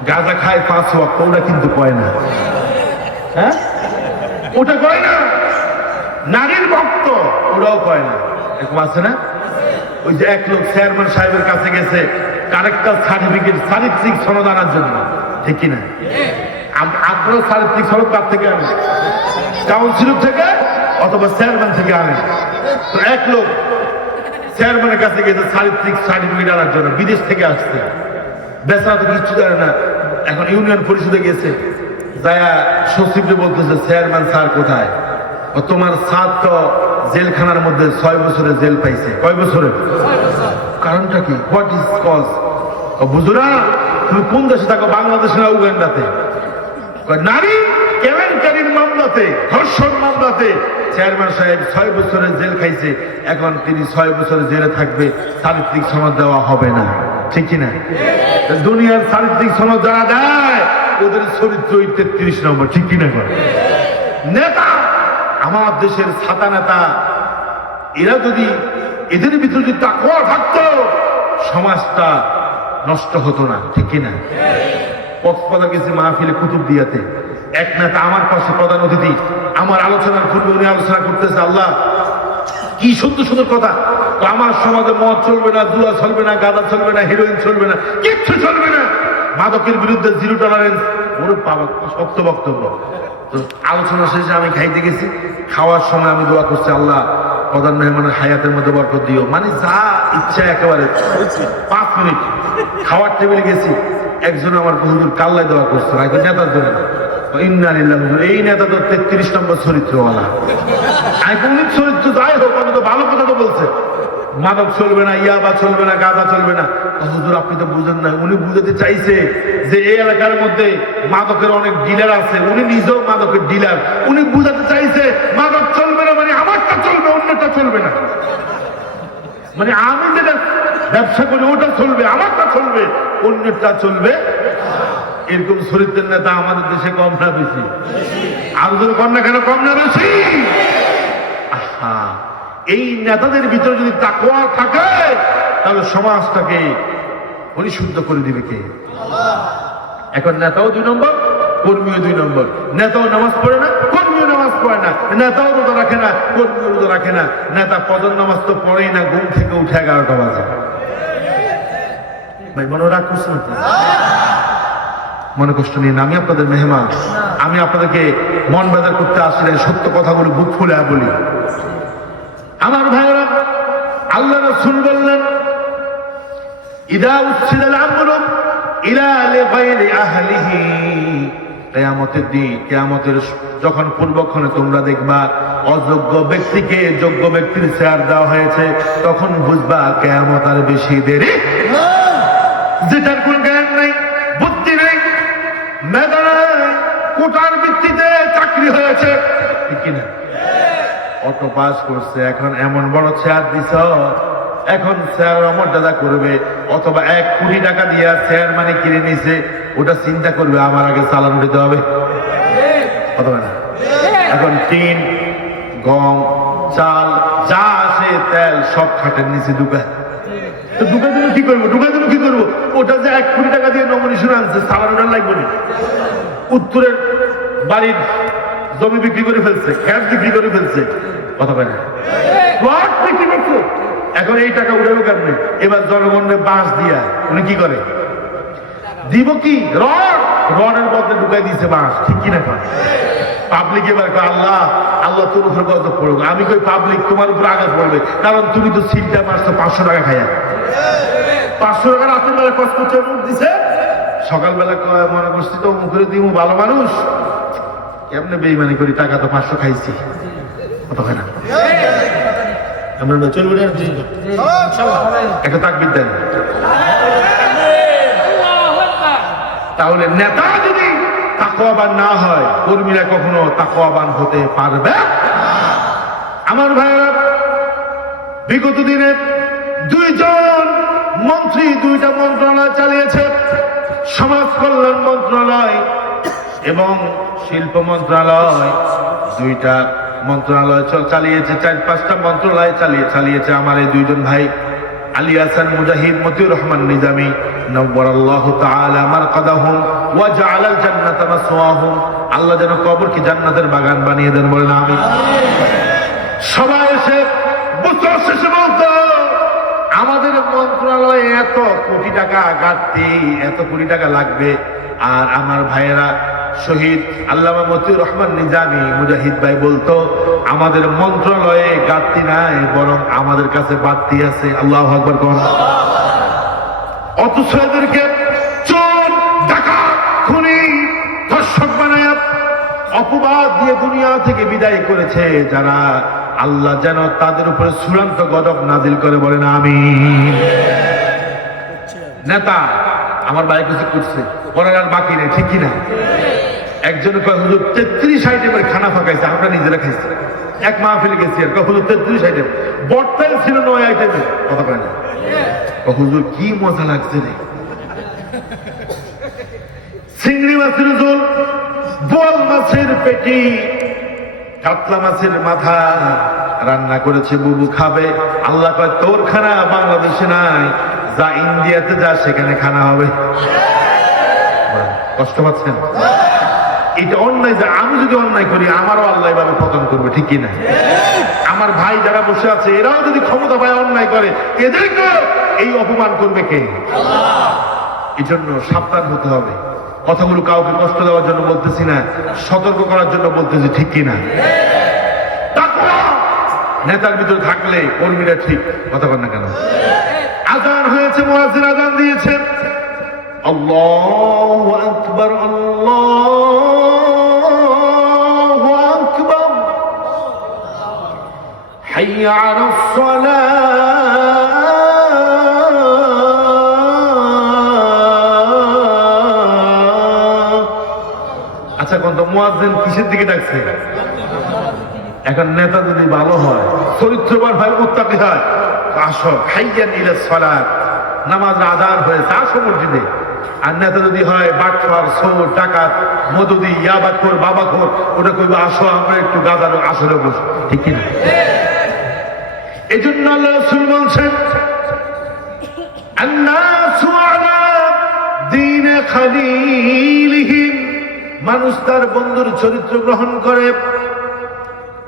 গাঁজা খায় 5 ওয়াক্ত, ওটা কিন্তু কয় না, হ্যাঁ ওটা কয় না। নারীর ভক্ত, ওরাও কয় না। এরকম আছে না? ওই যে এক লোক চেয়ারম্যান সাহেবের কাছে গেছে কারেক্টার সার্টিফিকেট, চারিত্রিক সনদ আনার জন্য, ঠিক কিনা? আপনারও চারিত্রিক সনদ কার থেকে আনে? কাউন্সিলর থেকে অথবা চেয়ারম্যান থেকে আনে। তো এক লোক চেয়ারম্যানের কাছে গেছে চারিত্রিক সার্টিফিকেট আনার জন্য, বিদেশ থেকে আসছে, বেচারা তো কিচ্ছু জানে না। এখন ইউনিয়ন পরিষদে গেছে, যায়া সচিবকে বলতেছে, চেয়ারম্যান স্যার কোথায়? ও তোমার স্যার তো জেলখানার মধ্যে 6 বছরের জেল পাইছে। কয় বছরের? কারণটা কি? What is cause? বুঝো না তুমি কোন দেশে থাকো? বাংলাদেশে না উগান্ডাতে? নারী কেলেঙ্কারির মামলাতে, ধর্ষণ মামলাতে চেয়ারম্যান সাহেব 6 বছরের জেল খাইছে, এখন তিনি 6 বছরের জেলে থাকবে, চারিত্রিক সনদ দেওয়া হবে না, ঠিক কিনা? দুনিয়ার চারিত্রিক সনদ যারা দেয় ওদের চরিত্র 33 নম্বর, ঠিক কিনা? নেতা, আমার দেশের ছাতা নেতা, এরা যদি এদের ভিতরে যদি তাকওয়া থাকতো সমাজটা নষ্ট হতো না, ঠিক কিনা? কক্সবাজার গেছি মাহফিলে কুতুবদিয়াতে, এক নেতা আমার পাশে প্রধান অতিথি, আমার আলোচনার পূর্বে উনি আলোচনা করতেছে, আল্লাহ কি সুন্দর সুন্দর কথা, আমার সমাজে মদ চলবে না, জুয়া চলবে না, গাঁজা চলবে না, হেরোইন চলবে না, কিচ্ছু চলবে না, মাদকের বিরুদ্ধে 0 টলারেন্স। ওর বাবা শক্ত বক্তব্য। তো আলোচনা শেষে আমি খাইতে গেছি, খাওয়ার সময় আমি দোয়া করছি, আল্লাহ প্রধান মেহমানের হায়াতের মধ্যে বরকত দিও, মানে যা ইচ্ছা একেবারে। 5 মিনিট খাওয়ার টেবিলে গেছি, একজন আমার হুজুর কাল্লায় দোয়া করছে, একজন নেতার জন্য, এই নেতা তো 33 নম্বর চরিত্রওয়ালা। উনি চরিত্র যাই হোক, আমি তো ভালো কথা তো বলছে, মাদক চলবে না, ইয়াবা চলবে না, গাঁজা চলবে না। হুজুর আপনি তো বুঝেন না, উনি বুঝাতে চাইছে যে এই এলাকার মধ্যে মাদকের অনেক ডিলার আছে, উনি নিজেও মাদকের ডিলার। উনি বুঝাতে চাইছে মাদক চলবে না মানে আমারটা চলবে, অন্যটা চলবে না, মানে আমি যেটা ব্যবসা করি ওটা চলবে, আমারটা চলবে, অন্যটা চলবে। এরকম চরিত্রের নেতা আমাদের দেশে কম না বেশি? আর যদি কম না কেন, কম না বেশি? আহা, এই নেতাদের ভিতরে যদি তাকওয়া থাকে তাহলে সমাজটাকে পরিশুদ্ধ করে দিবে কে? এখন নেতাও 2 নম্বর, কর্মীও 2 নম্বর। নেতাও নামাজ পড়ে না, কর্মীও নামাজ পড়ে না, নেতাও রোজা রাখে না, কর্মীও রোজা রাখে না। নেতা ফজর নামাজ তো পড়েই না, ঘুম থেকে উঠে 11টা বাজে। ভাই মনে রাগ করছেন? মনে কষ্ট নিয়ে না, আমি আপনাদের মেহমান, আমি আপনাদেরকে মন বাজার করতে আসলে সত্য কথাগুলো বুক ফুলে বলি। আমার ভাইরা, আল্লাহ রাসূল বললেন, ইদা উসিলাল আমরু ইলা লিগাইরি আহলিহি, কিয়ামতের দিন, কিয়ামতের যখন পূর্বক্ষণে তোমরা দেখবা অযোগ্য ব্যক্তিকে যোগ্য ব্যক্তির চেয়ার দেওয়া হয়েছে, তখন বুঝবা কিয়ামত আর বেশি দেরি, যেটার কোন জ্ঞান নাই, বুদ্ধি নেই, মেধা নাই, কোটার ভিত্তিতে চাকরি হয়েছে, ঠিক কিনা? অটো পাস করছে, এখন এমন বড় চেয়ার দিছ, এখন চেয়ার অমর্যাদা করবে, অথবা 1 কোটি টাকা দিয়ে চেয়ার মানে কিনে নিছে, ওটা চিন্তা করবে আমার আগে চালান দিতে হবে, অথবা না? এখন টিন, গম, চাল যা আসে, তেল সব খাটের নিচে ঢুকায়। তো ঢুকাই দিলে কি করবো? ঢুকাই দিলে কি করবো? ওটা যে 1 কোটি টাকা দিয়ে নমিনেশন আনছে, চালান ওটা লাগবে না। উত্তরের বাড়ির জমি বিক্রি করে ফেলছে, খেত বিক্রি করে ফেলছে, কথা বলে না, প্লট বিক্রি করছে। এখন এই টাকা উঠাবো কেমনে? এবার জনগণের বাঁশ দিয়া উনি কি করে, দিব কি রডের বদলে ঢুকাই দিয়েছে বাঁশ, ঠিক কিনা? পাবলিক এবার কয় আল্লাহ আল্লাহ তোর উপর গজব পড়বে। আমি কই পাবলিক তোমার উপর আঘাত পড়বে, কারণ তুমি তো সিলটা মারছো 500 টাকা খাইয়া। 500 টাকা রাতের বেলা কষ্ট করছে, মুখ দিছে, সকালবেলা মনে করছি তো মুখে দিব, ভালো মানুষ, কেমনে বেইমানি করি, টাকা তো 500 খাইছি, কত হয় না? আমরা চলবে না, একটা তাকবীর দেন। তাহলে নেতা যদি তাকওয়াবান না হয়, কর্মীরা কখনো তাকওয়াবান হতে পারবে। আমার ভাইরা, বিগত দিনে 2 জন মন্ত্রী 2টা মন্ত্রণালয় চালিয়েছে, সমাজ কল্যাণ মন্ত্রণালয় এবং শিল্প মন্ত্রণালয়। 2টা মন্ত্রণালয় চালিয়েছে, 4-5টা মন্ত্রণালয় চালিয়েছে আমার এই 2 জন ভাই, আলী হাসান মুজাহিদ, মতিউর রহমান নিজামী, নব্বরাল্লাহু তাআলা মারকাদাহুম ওয়া জাআলাল জান্নাতা মাসওয়াহুম। আল্লাহ যেন কবরকে জান্নাতের বাগান বানিয়ে দেন, বলেন আমিন। সবাই এসে বছর শেষে বলতো আমাদের মন্ত্রণালয়ে এত কোটি টাকা ঘাটতি, এত কোটি টাকা লাগবে। আর আমার ভাইয়েরা শহীদ আল্লামা মতিউর রহমান নিজামী মুজাহিদ ভাই বলতো আমাদের মন্ত্রণালয়ে ঘাটতি নাই, বরং আমাদের কাছে বাড়তি আছে। আল্লাহু আকবার কোন। অথচ এদেরকে চোর, ডাকাত, খুনি, ধর্ষক বানায় অপবাদ দিয়ে দুনিয়া থেকে বিদায় করেছে যারা, আল্লাহ যেন তাদের উপরে চূড়ান্ত গজব নাজিল করে, বলেন আমিন। নেতা আমার ভাই কিছু করছে, পরে আর বাকি নেই, ঠিক কিনা? একজনে কয় হুজুর 33 আইটেমের খানা ফাঁকাইছে, আমরা নিজেরা খাইছি। এক মাহফিলে গেছি, আর হুজুর 33 আইটেম, বর্তায় ছিল 9 আইটেমে, কথা বলে না। হুজুর কি মজা লাগছে রে, চিংড়ি মাছের ঝোল, বোয়াল মাছের পেটি, কাতলা মাছের মাথা রান্না করেছে, বুবু খাবে। আল্লাহ কয় তোর খানা বাংলাদেশে নাই, যা ইন্ডিয়াতে যা, সেখানে খানা হবে। কষ্ট পাচ্ছেন? এটা অন্যায়, যে আমি যদি অন্যায় করি আমারও আল্লাহ এভাবে পতন করবে, ঠিক কিনা? আমার ভাই যারা বসে আছে এরাও যদি ক্ষমতা পায় অন্যায় করে, এদেরকে এই অপমান করবে কে? এই জন্য সাবধান হতে হবে। কথাগুলো কাউকে কষ্ট দেওয়ার জন্য বলতেছি না, সতর্ক করার জন্য বলতেছি, ঠিক কিনা? তাকওয়া নেতার ভিতরে থাকলে কর্মীরা ঠিক, কথা বল না কেন? আযান হয়েছে, মুয়াজ্জিন আযান দিয়েছে, আল্লাহু আকবার, আল্লাহু আকবার, হাইয়া আলাস সালাহ। আচ্ছা, কোন মুয়াজ্জিন কিসের দিকে ডাকছে? এখন নেতা যদি ভালো হয়, চরিত্রবান হয়, মুত্তাকি হয়, আসো হাইয়ান ইলাস সালাত, নামাজ আযান হয়েছে, আসো মসজিদে। আর নেতা যদি হয় বাটপার, চোর, ডাকাত, মদুদি, ইয়াবাখোর, বাবাখোর, ওটা কইবে আসো আমরা একটু গাজার আসরে বসো, ঠিক কিনা? এই জন্য আল্লাহ রাসূল বলছেন আন্নাসু আলা দীনে খালিলিহিম, মানুষ তার বন্ধুর চরিত্র গ্রহণ করে।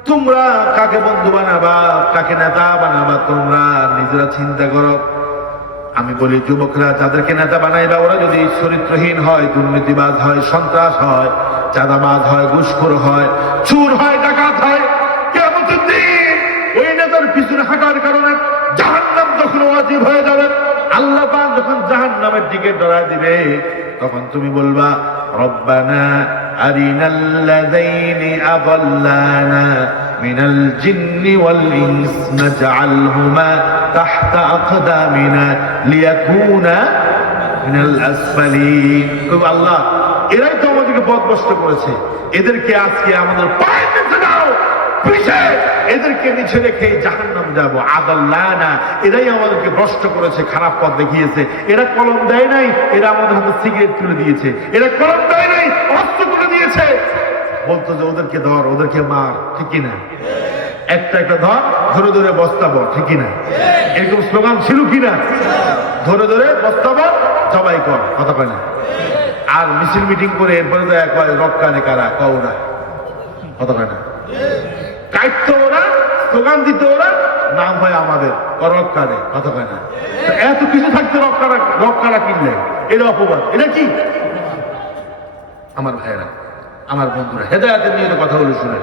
তোমরা কাকে বন্ধু বানাবা, কাকে নেতা বানাবা, তোমরা নিজেরা চিন্তা করো। আমি বলি যুবকরা যাদেরকে নেতা বানাইবা, ওরা যদি চরিত্রহীন হয়, দুর্নীতিবাজ হয়, সন্ত্রাস হয়, চাঁদাবাজ হয়, ঘুষখোর হয়, চোর হয়, ডাকাত হয়, কিয়ামতের দিন ওই নেতার পিছনে হাঁটার কারণে জাহান্নাম যখন ওয়াজিব হয়ে যাবে, আল্লাহ পাক যখন জাহান্নামের দিকে ডরা দিবে, তখন তুমি বলবা রব্বানা আরিনাল্লাযাইনি আযাল্লানা মিনাল জিন্নি ওয়াল ইনস নাজআলহুমা তাহতা আকদামিনা লিয়াকুনা মিনাল আসফালিন। আল্লাহ, এরাই তো আমাদেরকে পথভ্রষ্ট করেছে, এদেরকে আজকে আমাদের পায়ের নিচে দাও, পিছে এদেরকে নিচে রেখে জাহান্নাম যাব। আযাল্লানা, এরাই আমাদেরকে ভ্রষ্ট করেছে, খারাপ পথ দেখিয়েছে। এরা কলম দেয় নাই, এরা আমাদের হাতে সিগারেট তুলে দিয়েছে। এরা কলম দেয় নাই, অস্ত্র তুলে দিয়েছে। বলতো যে ওদেরকে ধর, ওদেরকে মার, ঠিক কিনা? একটা একটা ধর, ধরে ধরে বস্তা বর, ঠিক কিনা? এরকম স্লোগান ছিল কিনা? ধরে ধরে বস্তা বর, জবাই কর, কথা কয় না? আর মিছিল মিটিং করে এরপরে তো এক রক্কানে কারা কওরা কথা কয় না, কাইতো ওরা, স্লোগান দিত ওরা, নাম হয় আমাদের রক্কানে কথা কয় না। এত কিছু থাকতে রক্কারা কিনলে এটা অপবাদ, এটা কি? আমার ভাইয়েরা, আমার বন্ধুরা, হেদায়েতের নিয়ে কথা বলে শুনে,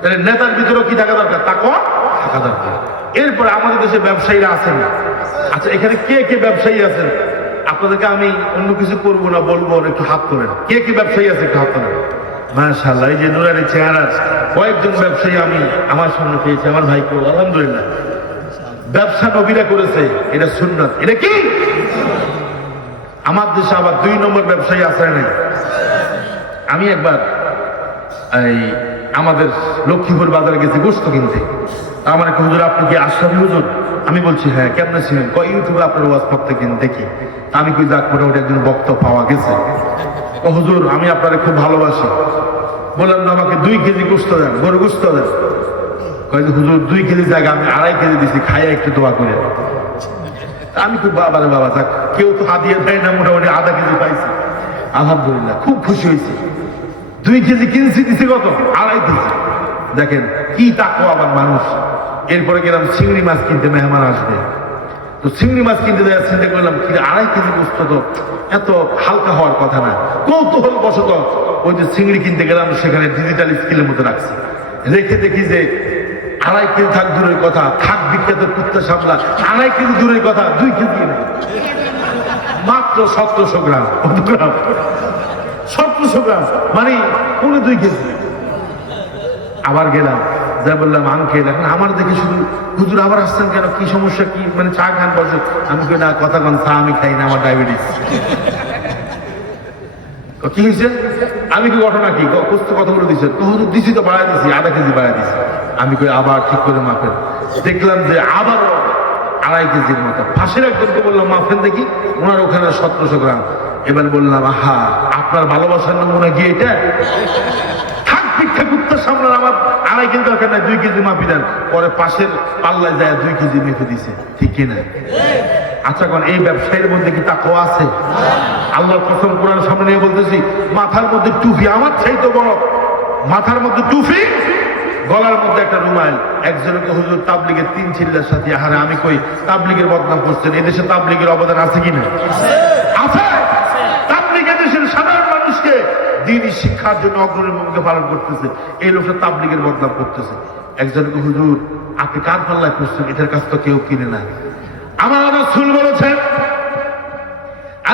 তাহলে নেতার ভিতরেও কি থাকা দরকার? তাকওয়া থাকা দরকার। এরপরে আমাদের দেশে ব্যবসায়ীরা আছেন না। আচ্ছা, এখানে কে কে ব্যবসায়ী আছেন? আপনাদেরকে আমি অন্য কিছু করবো না, বলবো একটু হাত তোলেন। কে কে ব্যবসায়ী আছে একটু হাত তোলেন। মাশাআল্লাহ, এই যে নুরানি চেহারা কয়েকজন ব্যবসায়ী আমি আমার সামনে পেয়েছি, আমার ভাইকে, আলহামদুলিল্লাহ। ব্যবসা নবীরা করেছে, এটা সুন্নাত। এটা কি? আমার দেশে আবার 2 নম্বর ব্যবসায়ী আছে নাই? আমি একবার এই আমাদের লক্ষ্মীপুর বাজারে গেছি গোস্ত কিনতে। আমার একটা হুজুর, আপনি কি আশরাফি হুজুর? আমি বলছি হ্যাঁ। কেমনে ছিলেন? ইউটিউবে আপনার ওয়াজ প্রত্যেকদিন দেখি। আমি কই যাক, মোটামুটি একজন বক্তা পাওয়া গেছে। হুজুর, আমি আপনারে খুব ভালোবাসি। বললাম না, আমাকে 2 কেজি গোস্ত দেন, গরু গোস্ত দেন। কয় যে হুজুর 2 কেজি জায়গা আমি 2.5 কেজি দিছি, খাইয়া একটু দোয়া করে। আমি খুব বাবা রে বাবা, যাক, কেউ তো হাদিয়া দেয় না, মোটামুটি আধা কেজি পাইছি, আলহামদুলিল্লাহ, খুব খুশি হয়েছি। 2 কেজি কিনছি, দিছি কত? 2.5 কেজি। দেখেন কি তাকওয়া আবার মানুষ। এরপরে গেলাম চিংড়ি মাছ কিনতে, মেহমান আসবে, তো চিংড়ি মাছ কিনতে যাওয়ার চিন্তা করলাম কি 2.5 কেজি গোস্ত তো এত হালকা হওয়ার কথা না। কৌতূহল বশত ওই যে চিংড়ি কিনতে গেলাম, সেখানে ডিজিটাল স্কেলের মতো রাখছি, রেখে দেখি যে 2.5 কেজি থাক দূরের কথা, থাক বিখ্যাত কুত্তা সামলা, 2.5 কেজি দূরের কথা, 2 কেজি নেই, মাত্র 1700 গ্রাম। 1700 গ্রাম মানে 2.5 কেজি। আবার গেলাম, যা বললাম আঙ্কেল, এখন আমার দেখে শুধু হুজুর আবার আসছেন কেন, কি সমস্যা, কি মানে চা খান বসে? আমি কই না, কথা কন, চা আমি খাই না, আমার ডায়াবেটিস। কি হয়েছে? আমি কি ঘটনা কি কথা বলে দিচ্ছেন? তো হুজুর দিছি তো, বাড়াই দিছি, 1/2 কেজি বাড়াই দিছি। আমি কই আবার ঠিক করে মাপেন। দেখলাম যে আবারও 2.5 কেজির মতো। পাশের একজনকে বললাম মাপেন দেখি, ওনার ওখানে 1700 গ্রাম। এবার বললাম, আহা, আপনার ভালোবাসার নমুনা কি এটা? থাক ভিক্ষা কুত্তা সামলার, আমার 2.5 কেজি দরকার নাই, 2 কেজি মাপি দেন। পরে পাশের পাল্লায় যায় 2 কেজি মেপে দিছে, ঠিক কিনা? আচ্ছা, কোন এই ব্যবসায়ীর মধ্যে কি তাকওয়া আছে? আল্লাহর কসম, কোরআন সামনে নিয়ে বলতেছি, মাথার মধ্যে টুপি, আমার চাইতে বড় মাথার মধ্যে টুপি, গলার মধ্যে একটা রুমাল। একজনকে হুজুর তাবলীগের 3 চিল্লার সাথে, আহারে আমি কই তাবলীগের বদনাম করছেন, এদেশে তাবলীগের অবদান আছে কিনা? আছে। তাবলীগ এদেশের সাধারণ মানুষকে দ্বীনি শিক্ষার জন্য অগ্রণী ভূমিকা পালন করতেছে, এই লোকটা তাবলীগের বদনাম করতেছে। একজনকে হুজুর আপনি কার পাল্লায় করছেন, এটার কাছ তো কেউ কিনে না। আমার রাসূল বলেছেন,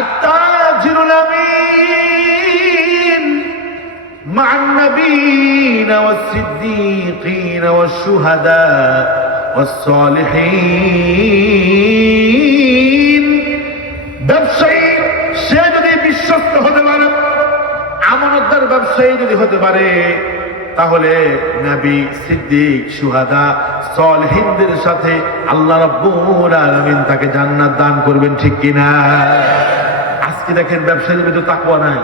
আত্তাজিরুল আমিন মা'আন নাবিয়িন ওয়াস সিদ্দীকিন ওয়াস শুহাদা ওয়াস সালিহিন। ব্যবসায়ী সে যদি বিশ্বস্ত হতে পারে, আমানতদার ব্যবসায়ী যদি হতে পারে, তাহলে নবী, সিদ্দিক, শুহাদা, সালিহিনদের সাথে আল্লাহ রাব্বুল আলামিন তাকে জান্নাত দান করবেন, ঠিক কিনা? আজকে দেখেন ব্যবসায়ীর ভিতরে তাকওয়া নাই,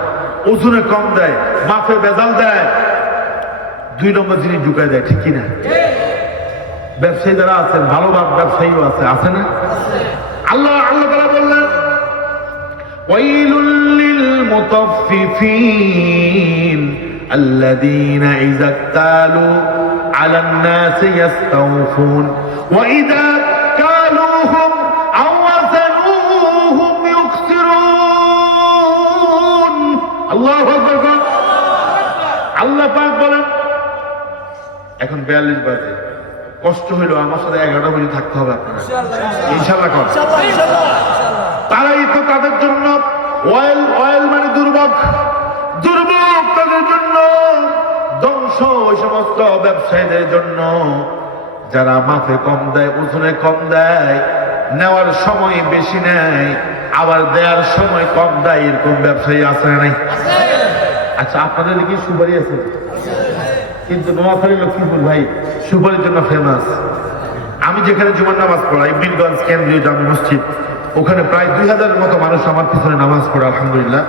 ওজনে কম দেয়, মাপে ভেজাল দেয়, 2 নম্বর জিনিস ঢুকায় দেয়, ঠিক কিনা? ব্যবসায়ী যারা আছেন, ভালো ব্যবসায়ীও আছে না? আল্লাহ তাআলা বললেন, ওয়াইলুল লিল মুতাফফিফিন الذين إذا اكتالوا على الناس يستوفون وإذا كالوهم أو وزنوهم يخسرون। الله أكبر। আল্লাহ পাক বলেন, এখন 42 বাজে, কষ্ট হইলো, আমার সাথে 11টা বজে থাকতে হবে আপনারা, ইনশাআল্লাহ কর। তারাই তো, তাদের জন্য অয়েল মানে দুর্ভোগ তাদের জন্য, ধ্বংস ওই সমস্ত ব্যবসায়ীদের জন্য যারা মাপে কম দেয়, ওজনে কম দেয়, নেওয়ার সময় বেশি নেয়, আবার দেওয়ার সময় কম দেয়, এরকম ব্যবসায়ী আছে না নাই? আচ্ছা, আপনাদের কি সুপারি আছে? কিন্তু নোয়াখালী, লক্ষ্মীপুর ভাই সুপারির জন্য ফেমাস। আমি যেখানে জুমার নামাজ পড়াই, বীরগঞ্জ কেন্দ্রীয় জামে মসজিদ, ওখানে প্রায় 2000-এর মতো মানুষ আমার পিছনে নামাজ পড়ে, আলহামদুলিল্লাহ।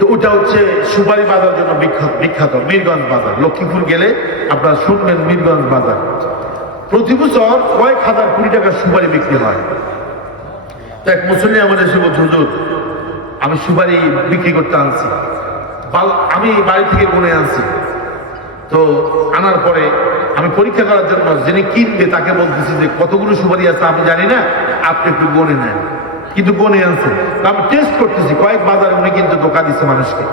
তো ওটা হচ্ছে সুপারি বাজার জন্য বিখ্যাত মিরগঞ্জ বাজার। লক্ষ্মীপুর গেলে আপনারা শুনবেন মিরগঞ্জ বাজার। প্রতি বছর কয়েক হাজার কোটি টাকার সুপারি বিক্রি হয়। তো এক মুসল্লি আমাদের এসে বলছে, হুজুর আমি সুপারি বিক্রি করতে আনছি, আমি বাড়ি থেকে গুনে আনছি। তো আনার পরে আমি পরীক্ষা করার জন্য যিনি কিনবে তাকে বলতেছি যে কতগুলো সুপারি আছে আমি জানি না, আপনি একটু গনে নেন। কিন্তু গনে আনছে, আমি টেস্ট করতেছি, কয়েক বাজারে উনি কিন্তু ধোকা দিচ্ছে মানুষকে।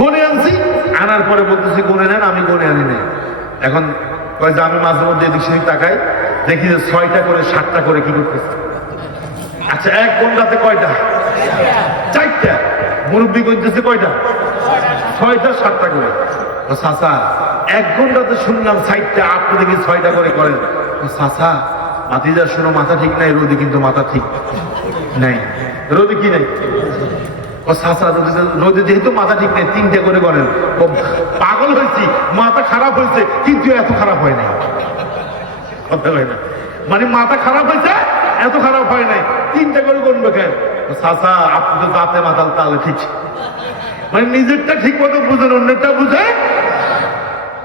গনে আনছি, আনার পরে বলতেছি গনে নেন, আমি গনে আনি নাই। এখন কয় যে আমি মাঝে মধ্যে এদিক সেদিক তাকাই, দেখি যে 6টা করে 7টা করে কি করতেছে। আচ্ছা, এক ঘন্টাতে কয়টা? 4টা। মুরব্বী করতেছে কয়টা? 6টা 7টা করে। ও চাচা, 1 ঘন্টাতে শুনলাম 4টা, আপনি দেখি 6টা করে করেন। ও চাচা, ভাতিজা শোনো, মাথা ঠিক নাই, রোদে কিন্তু মাথা ঠিক নাই। রোদে কি নাই? ও চাচা, রোদে যেহেতু মাথা ঠিক নেই, 3টে করে করেন। ও পাগল হয়েছি, মাথা খারাপ হয়েছে, কিন্তু এত খারাপ হয় নাই। কথা হয় না, মানে মাথা খারাপ হয়েছে, এত খারাপ হয় নাই, 3টে করে করবে কেন? চাচা, আপনি তো দাঁতে মাথাল, তাহলে ঠিক। মানে নিজেরটা ঠিক মতো বুঝেন, অন্যটা বুঝে।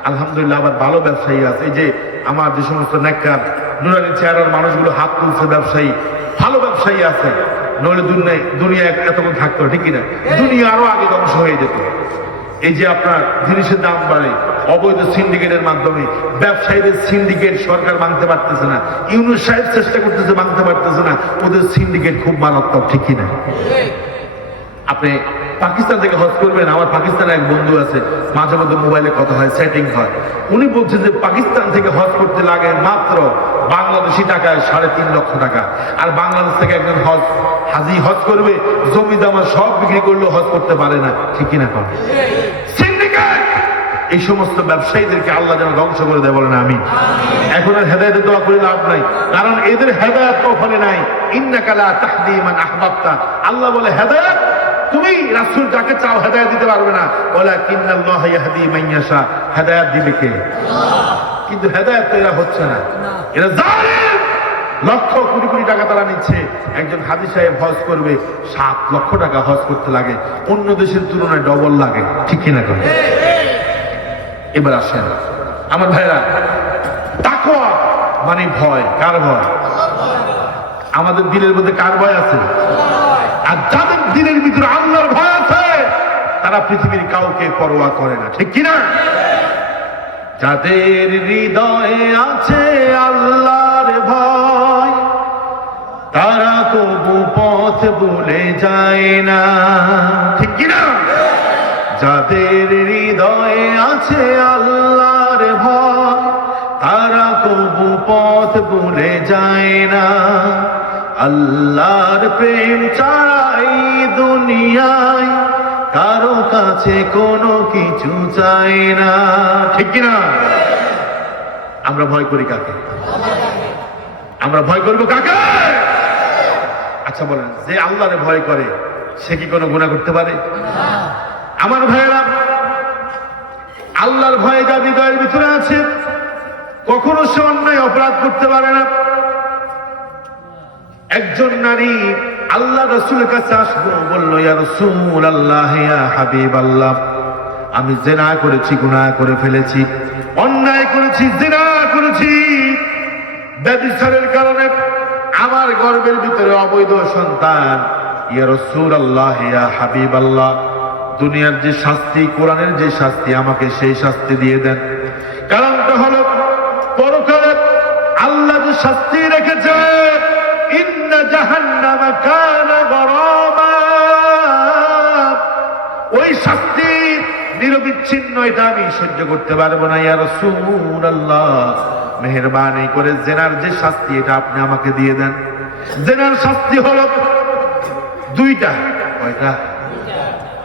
আলহামদুলিল্লাহ, আবার ভালো ব্যবসায়ী আছে। এই যে আমার যে সমস্ত নেককার নুরানি চেহারার মানুষগুলো হাত তুলছে, ব্যবসায়ী, ভালো ব্যবসায়ী আছে। নইলে দুনিয়া এতক্ষণ থাকতো, ঠিক কিনা? দুনিয়া আরো আগে ধ্বংস হয়ে যেত। এই যে আপনার জিনিসের দাম বাড়ে, অবৈধ সিন্ডিকেটের মাধ্যমে ব্যবসায়ীদের সিন্ডিকেট সরকার ভাঙতে পারতেছে না, ইউনূস সাহেব চেষ্টা করতেছে, ভাঙতে পারতেছে না। ওদের সিন্ডিকেট খুব মারাত্মক, ঠিক কিনা? আপনি পাকিস্তান থেকে হজ করবেন, আমার পাকিস্তানে এক বন্ধু আছে, মাঝে মধ্যে মোবাইলে কথা হয়, সেটিং হয়। উনি বলছেন যে পাকিস্তান থেকে হজ করতে লাগে মাত্র বাংলাদেশি টাকায় 3.5 লক্ষ টাকা। আর বাংলাদেশ থেকে একজন হাজি হজ করবে, জমি জমা সব বিক্রি করলেও হজ করতে পারে না, ঠিক কিনা? করে সিন্ডিকেট। এই সমস্ত ব্যবসায়ীদেরকে আল্লাহ যেন ধ্বংস করে দেয়, বলেন আমিন। এখন আর হেদায়েতের দোয়া করে লাভ নাই, কারণ এদের হেদায়েত কখনো নাই। ইন্নাকা লা তাহদি মান আহবাবতা, আল্লাহ বলে হেদায়েত তুমি রাসূল যাকে চাও হেদায়েত দিতে পারবে না। ওয়ালাকিন্নাল্লাহা ইয়াহদি মান ইয়াশা, হেদায়েত দিবে কে? আল্লাহ। কিন্তু হেদায়েত তো এরা হচ্ছে না, এরা জালিম। লক্ষ কোটি কোটি টাকা তারা নিচ্ছে। একজন হাজী সাহেব হজ করবে, 7 লক্ষ টাকা হজ করতে লাগে, অন্য দেশের তুলনায় ডবল লাগে, ঠিক কিনা? করে। এবার আসেন আমার ভাইরা, তাকওয়া মানে ভয়। কার ভয়? আমাদের দিলের মধ্যে কার ভয় আছে? আর যাদের দিলের ভিতরে আল্লাহর ভয় আছে, তারা পৃথিবীর কাউকে পরোয়া করে না, ঠিক কিনা? যাদের হৃদয়ে আছে আল্লাহর ভয়, তারা কবু পথ ভুলে যায় না, ঠিক কিনা? যাদের হৃদয়ে আছে আল্লাহর ভয়, তারা কবু পথ ভুলে যায় না। আল্লাহর প্রেম চাই দুনিয়ায়, কারো কাছে কোনো কিছু চাই না, ঠিক কিনা? আমরা ভয় করি কাকে? আমরা ভয় করবো কাকে? আচ্ছা বলেন, যে আল্লাহরে ভয় করে সে কি কোনো গুনাহ করতে পারে? আমার ভাইয়েরা, আল্লাহর ভয়ে যা হৃদয়ের ভিতরে আছে, কখনো সে অন্যায় অপরাধ করতে পারে না। একজন নারী আল্লাহ রাসূলের কাছে আসলো, বলল, ইয়া রাসূলুল্লাহ, ইয়া হাবিবাল্লাহ, আমি জিনা করেছি, গুনাহ করে ফেলেছি, অন্যায় করেছি, জিনা করেছি, ব্যভিচারের কারণে আমার গর্ভের ভিতরে অবৈধ সন্তান। ইয়া রাসূলুল্লাহ, ইয়া হাবিবাল্লাহ, দুনিয়ার যে শাস্তি, কোরআনের যে শাস্তি, আমাকে সেই শাস্তি দিয়ে দেন। কারণটা হলো পরকালে আল্লাহ যে শাস্তি রেখেছে, ইন্না জাহান্নামা কানা গরামা, ওই শাস্তি নিরবিচ্ছিন্ন, এটা আমি সহ্য করতে পারবো না। ইয়া রাসূলুল্লাহ, মেহেরবানি করে জেনার যে শাস্তি, এটা আপনি আমাকে দিয়ে দেন। জেনার শাস্তি হলো 2টা। কয়টা?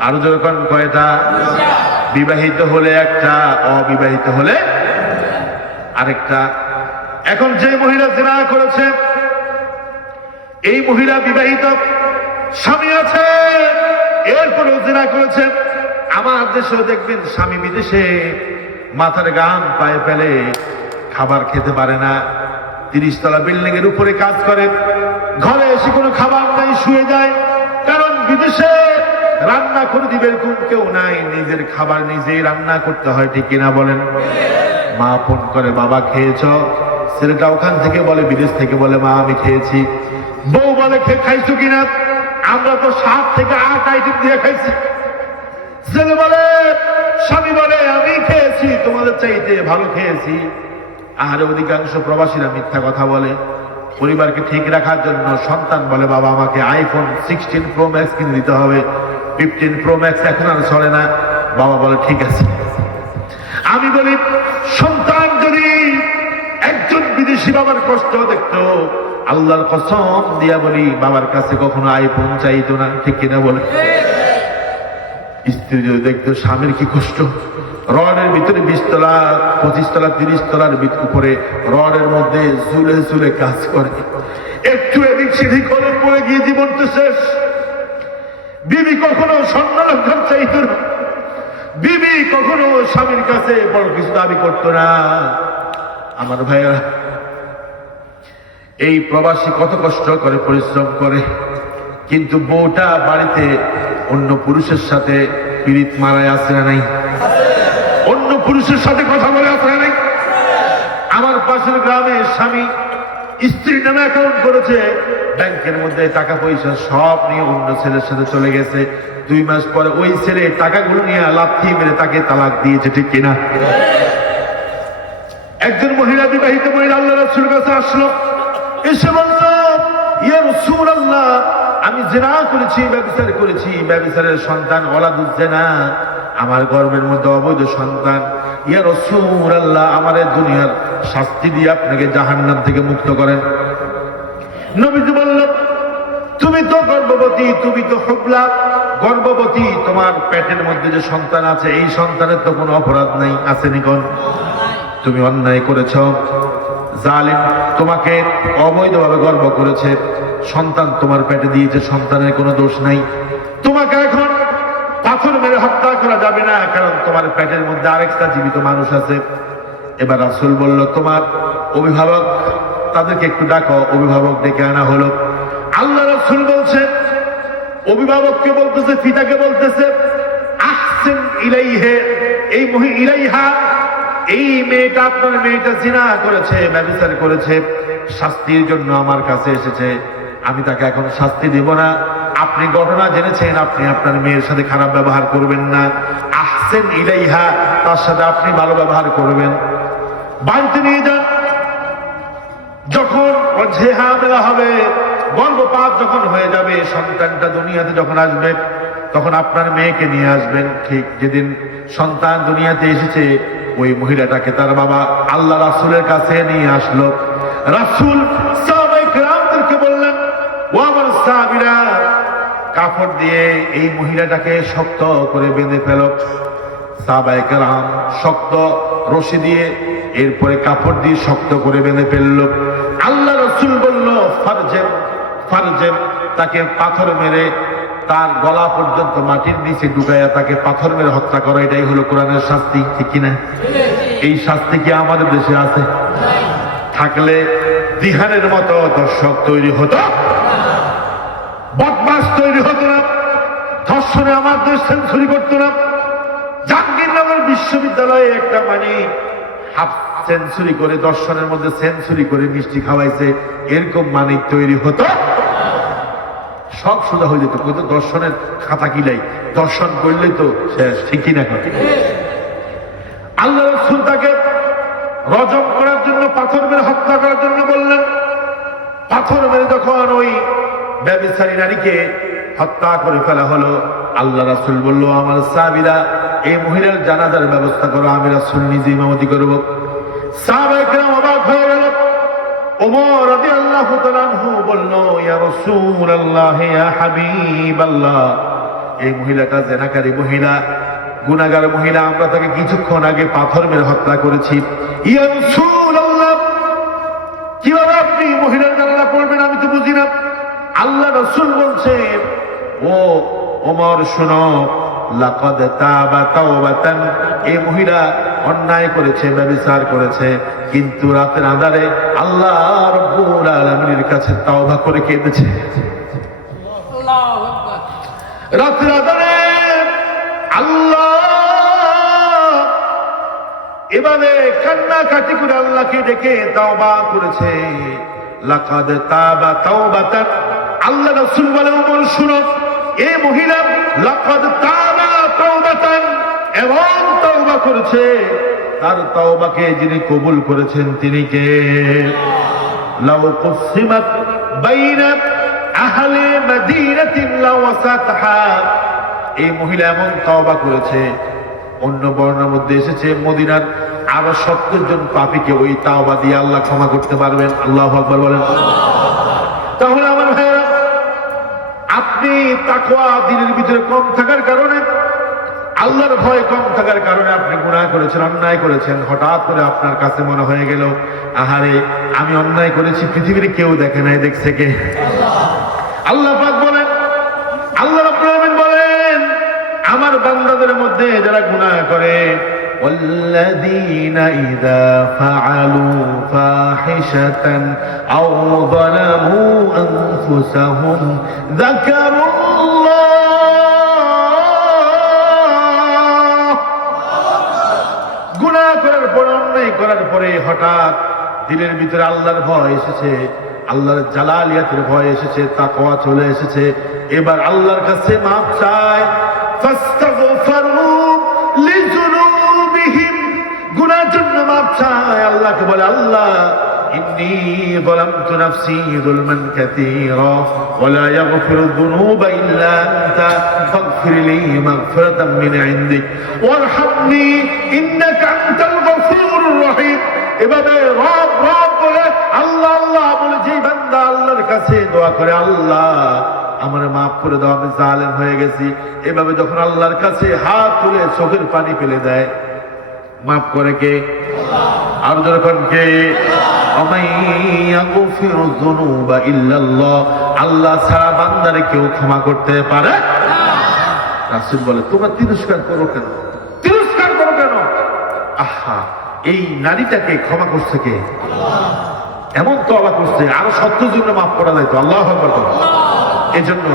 আরো যখন কয়টা? বিবাহিত হলে একটা, অবিবাহিত হলে আরেকটা। এখন যে মহিলা জিনা করেছে, এই মহিলা বিবাহিত, স্বামী আছে, এরপরেও জিনা করেছে। আমার দেশেও দেখবেন স্বামী বিদেশে, মাথার ঘাম পায়ে ফেলে, খাবার খেতে পারে না, 30 তলা বিল্ডিং এর উপরে কাজ করে, ঘরে এসে কোনো খাবার নাই, শুয়ে যায়। কারণ বিদেশে রান্না করে দিবে এরকম কেউ নাই, নিজের খাবার নিজেই রান্না করতে হয়, ঠিক কিনা বলেন? মা ফোন করে, বাবা খেয়েছ? ছেলেটা ওখান থেকে বলে, বিদেশ থেকে বলে, মা আমি খেয়েছি। বউ বলে, খাইছো কিনা? আমরা তো 7 থেকে 8 আইটেম দিয়ে খাইছি। ছেলে বলে, স্বামী বলে, আমি খেয়েছি, তোমাদের চাইতে ভালো খেয়েছি। আর অধিকাংশ প্রবাসীরা মিথ্যা কথা বলে। পরিবারকে ঠিক রাখার জন্য সন্তান বলে, বাবা আমাকে আইফোন 16 প্রো ম্যাক্স কিনে দিতে হবে, 15 প্রো ম্যাক্স এখন আর চলে না। বাবা বলে ঠিক আছে। আমি বলি, সন্তান যদি একজন বিদেশি বাবার কষ্ট দেখতো, আল্লাহর কসম দিয়া বলি বাবার কাছে কখনো আইফোন চাইতো না, ঠিক কিনা বলে? স্ত্রী যদি দেখতো স্বামীর কি কষ্ট, রডের ভিতরে 20 তলা 25 তলা 30 তলার উপরে রডের মধ্যে ঝুলে ঝুলে কাজ করে, একটু এদিক সেদিক করে পড়ে গিয়ে জীবন তো শেষ। বিবি কখনো স্বর্ণালঙ্কার চাইতো না, বিবি কখনো স্বামীর কাছে বড় কিছু দাবি করতো না। আমার ভাইয়েরা, এই প্রবাসী কত কষ্ট করে, পরিশ্রম করে, কিন্তু বউটা বাড়িতে অন্য পুরুষের সাথে পীড়িত মারায় আছে না নাই? অন্য পুরুষের সাথে কথা বলে আছে না নাই? আমার পাশের গ্রামে স্বামী স্ত্রীর নামে অ্যাকাউন্ট করেছে, ব্যাংকের মধ্যে টাকা পয়সা সব নিয়ে অন্য ছেলের সাথে চলে গেছে। 2 মাস পরে ওই ছেলে টাকাগুলো নিয়ে লাথি মেরে তাকে তালাক দিয়েছে, ঠিক কিনা? একজন মহিলা, বিবাহিত মহিলা আল্লাহ রাসূলের কাছে আসলো, এসে বলল, ইয়া রাসূলুল্লাহ, আমি জিনা করেছি, ব্যভিচার করেছি, ব্যভিচারের সন্তান ওলাদুজ জিনা, আমার গর্ভের মধ্যে অবৈধ সন্তান। ইয়া রাসূলুল্লাহ, আমারে দুনিয়ার শাস্তি দিয়ে আপনাকে জাহান্নাম থেকে মুক্ত করেন। নবীজি বলল, তুমি তো গর্ভবতী, তুমি তো হুবলা, গর্ভবতী, তোমার পেটের মধ্যে যে সন্তান আছে এই সন্তানের তো কোনো অপরাধ নাই, আছে নিকন? তুমি অন্যায় করেছ, জালিম তোমাকে অবৈধভাবে গর্ভ করেছে, সন্তান তোমার পেটে দিয়েছে, সন্তানের কোনো দোষ নাই। তোমাকে এখন পাথর মেরে হত্যা করা যাবে না, কারণ তোমার পেটের মধ্যে আরেকটা জীবিত মানুষ আছে। এবার রাসূল বলল, তোমার অভিভাবক, তাদেরকে একটু ডাকো। অভিভাবক ডেকে আনা হলো। আল্লাহ রাসূল বলছে, অভিভাবককে বলতেছে, পিতাকে বলতেছে, আহসিন ইলাইহি, এই ইলাইহা, এই মেয়েটা, আপনার মেয়েটা জিনা করেছে, ব্যভিচার করেছে, শাস্তির জন্য আমার কাছে এসেছে, আমি তাকে এখন শাস্তি দেব না। আপনি ঘটনা জেনেছেন, আপনি আপনার মেয়ের সাথে খারাপ ব্যবহার করবেন না। আহসিন ইলাইহা, তার সাথে আপনি ভালো ব্যবহার করবেন। বাড়িতে নিয়ে যান। যখন ঝেহামেলা হবে, গর্ভপাত যখন হয়ে যাবে, সন্তানটা দুনিয়াতে যখন আসবে, তখন আপনার মেয়েকে নিয়ে আসবেন। ঠিক যেদিন সন্তান দুনিয়াতে এসেছে, ওই মহিলাটাকে তার বাবা আল্লাহ রাসূলের কাছে নিয়ে আসলো। রাসূল সাহাবায়ে কেরামদেরকে বললেন, ও আমার সাহাবীরা, কাপড় দিয়ে এই মহিলাটাকে শক্ত করে বেঁধে ফেল। সাহাবায়ে কেরাম শক্ত রশি দিয়ে, এরপরে কাপড় দিয়ে শক্ত করে বেঁধে ফেলল। আল্লাহ রাসূল বলল, ফারজেন ফারজেন, তাকে পাথর মেরে তার গলা পর্যন্ত মাটির নিচে ঢুকাইয়া তাকে পাথর মেরে হত্যা করা, এটাই হলো কোরআনের শাস্তি, ঠিক কিনা? এই শাস্তি কি আমাদের দেশে আছে? থাকলে দিহানের মতো দর্শক তৈরি হতো, বদমাশ তৈরি হতো না, ধর্ষণে আমার দেশ সেঞ্চুরি করতো না। জাহাঙ্গীরনগর বিশ্ববিদ্যালয়ে একটা হাফ সেঞ্চুরি করে, দর্শনের মধ্যে সেঞ্চুরি করে মিষ্টি খাওয়াইছে, এরকম মানিক তৈরি হতো, সব সোজা হয়ে যেত। কিন্তু দর্শনের খাতা কিলাই, দর্শন করলেই তো শেষ, ঠিকই না? আল্লাহ রাসূল তাকে রজম করার জন্য, পাথর মেরে হত্যা করার জন্য বললেন। পাথর মেরে যখন ওই ব্যভিচারী নারীকে হত্যা করে ফেলা হলো, আল্লাহ রাসূল বলল, আমার সাহাবীরা, এই মহিলার জানাজার ব্যবস্থা করো, আমি রাসূল নিজে ইমামতি করব। সাহাবায়ে কেরাম অবাক হয়ে গেল। ওমর রাদিয়াল্লাহু তাআলা আনহু বলল, ইয়া রাসূলুল্লাহ, ইয়া হাবিবাল্লাহ, এই মহিলাটা জেনাকারী মহিলা, গুনাহগার মহিলা, আমরা তাকে কিছুক্ষণ আগে পাথর মেরে হত্যা করেছি। ইয়া রাসূলুল্লাহ, কিভাবে আপনি মহিলার জানাজা পড়বেন আমি তো বুঝি না। আল্লাহ রাসূল বলছেন, ও ওমর শোনো, লাকাদ তাবা তাওবাতান, এই মহিলা অন্যায় করেছে, ব্যভিচার করেছে, কিন্তু রাতের আঁধারে আল্লাহ রাব্বুল আলামিনের কাছে তাওবা করে কেঁদেছে। আল্লাহু আকবার। রাতের আঁধারে আল্লাহ এভাবে কান্নাকাটি করে আল্লাহকে ডেকে তাওবা করেছে। লাকাদ তাবা তাওবাতান, আল্লাহ রাসূল বলে ওমর শুনো, এই মহিলা লাকাদ তাবা তাওবাতান, এবং তওবা করেছে, তার তওবাকে যিনি কবুল করেছেন তিনি কে? লাউ কুসিমাত বাইনা আহলে মদিনাতিন লাওয়াসাতহা, এই মহিলা এমন তওবা করেছে, অন্য বর্ণনার মধ্যে এসেছে মদিনার আরো 70 জন পাপীকে ওই তওবা দিয়ে আল্লাহ ক্ষমা করতে পারবেন। আল্লাহু আকবার বলেন। তাহলে আমার ভাইরা, আপনি তাকওয়া দিনের ভিতরে কম থাকার কারণে, আল্লাহর ভয় কম থাকার কারণে আপনি গুনাহ করেছেন, অন্যায় করেছেন। হঠাৎ করে আপনার কাছে মনে হয়ে গেল, আহারে আমি অন্যায় করেছি, পৃথিবীর কেউ দেখে নাই, দেখছে কে? আল্লাহ পাক বলেন, আল্লাহ রাব্বুল আলামিন বলেন, আমার বান্দাদের মধ্যে যারা গুনাহ করে, والذين إذا فعلوا فاحشة أو ظلموا أنفسهم ذكروا الله, গুনাহ করার পরে, অন্যায় করার পরে হঠাৎ দিলের ভিতরে আল্লাহর ভয় এসেছে, আল্লাহর জালালিয়াতের ভয় এসেছে, তাকওয়া চলে এসেছে, এবার আল্লাহর কাছে মাফ চায়। ফাস্তাগফিরু লিযুনুবিহিম, গুনাহের জন্য মাফ চায়, আল্লাহকে বলে, আল্লাহ ইন্নী যালামতু নাফসি যুলমান কাসীরা ওয়া লা ইয়াগফিরু যুনুবা ইল্লা আনতা ফাগফির লি মাগফিরাতাম মিন ইনদিক ওয়ারহামনি ইন্নাকা আনতাল গফুরুর রহিম। এভাবে রব রব বলে, আল্লাহ আল্লাহ বলে যে বান্দা আল্লাহর কাছে দোয়া করে, আল্লাহ আমার মাফ করে দাও, আমি জালেম হয়ে গেছি, এভাবে যখন আল্লাহর কাছে হাত তুলে চোখের পানি ফেলে দেয়, মাফ করে কে? আর যখন কে? আল্লাহ ছাড়া বান্দারে কেউ ক্ষমা করতে পারে? রাসূল বলে, তোমরা তিরস্কার করো কেন? তিরস্কার করো কেন? আহা, এই নারীটাকে ক্ষমা করছে কে? এমন তওবা করছে, আরো 70 জনের মাফ করা যায় তো। আল্লাহু আকবার। এজন্য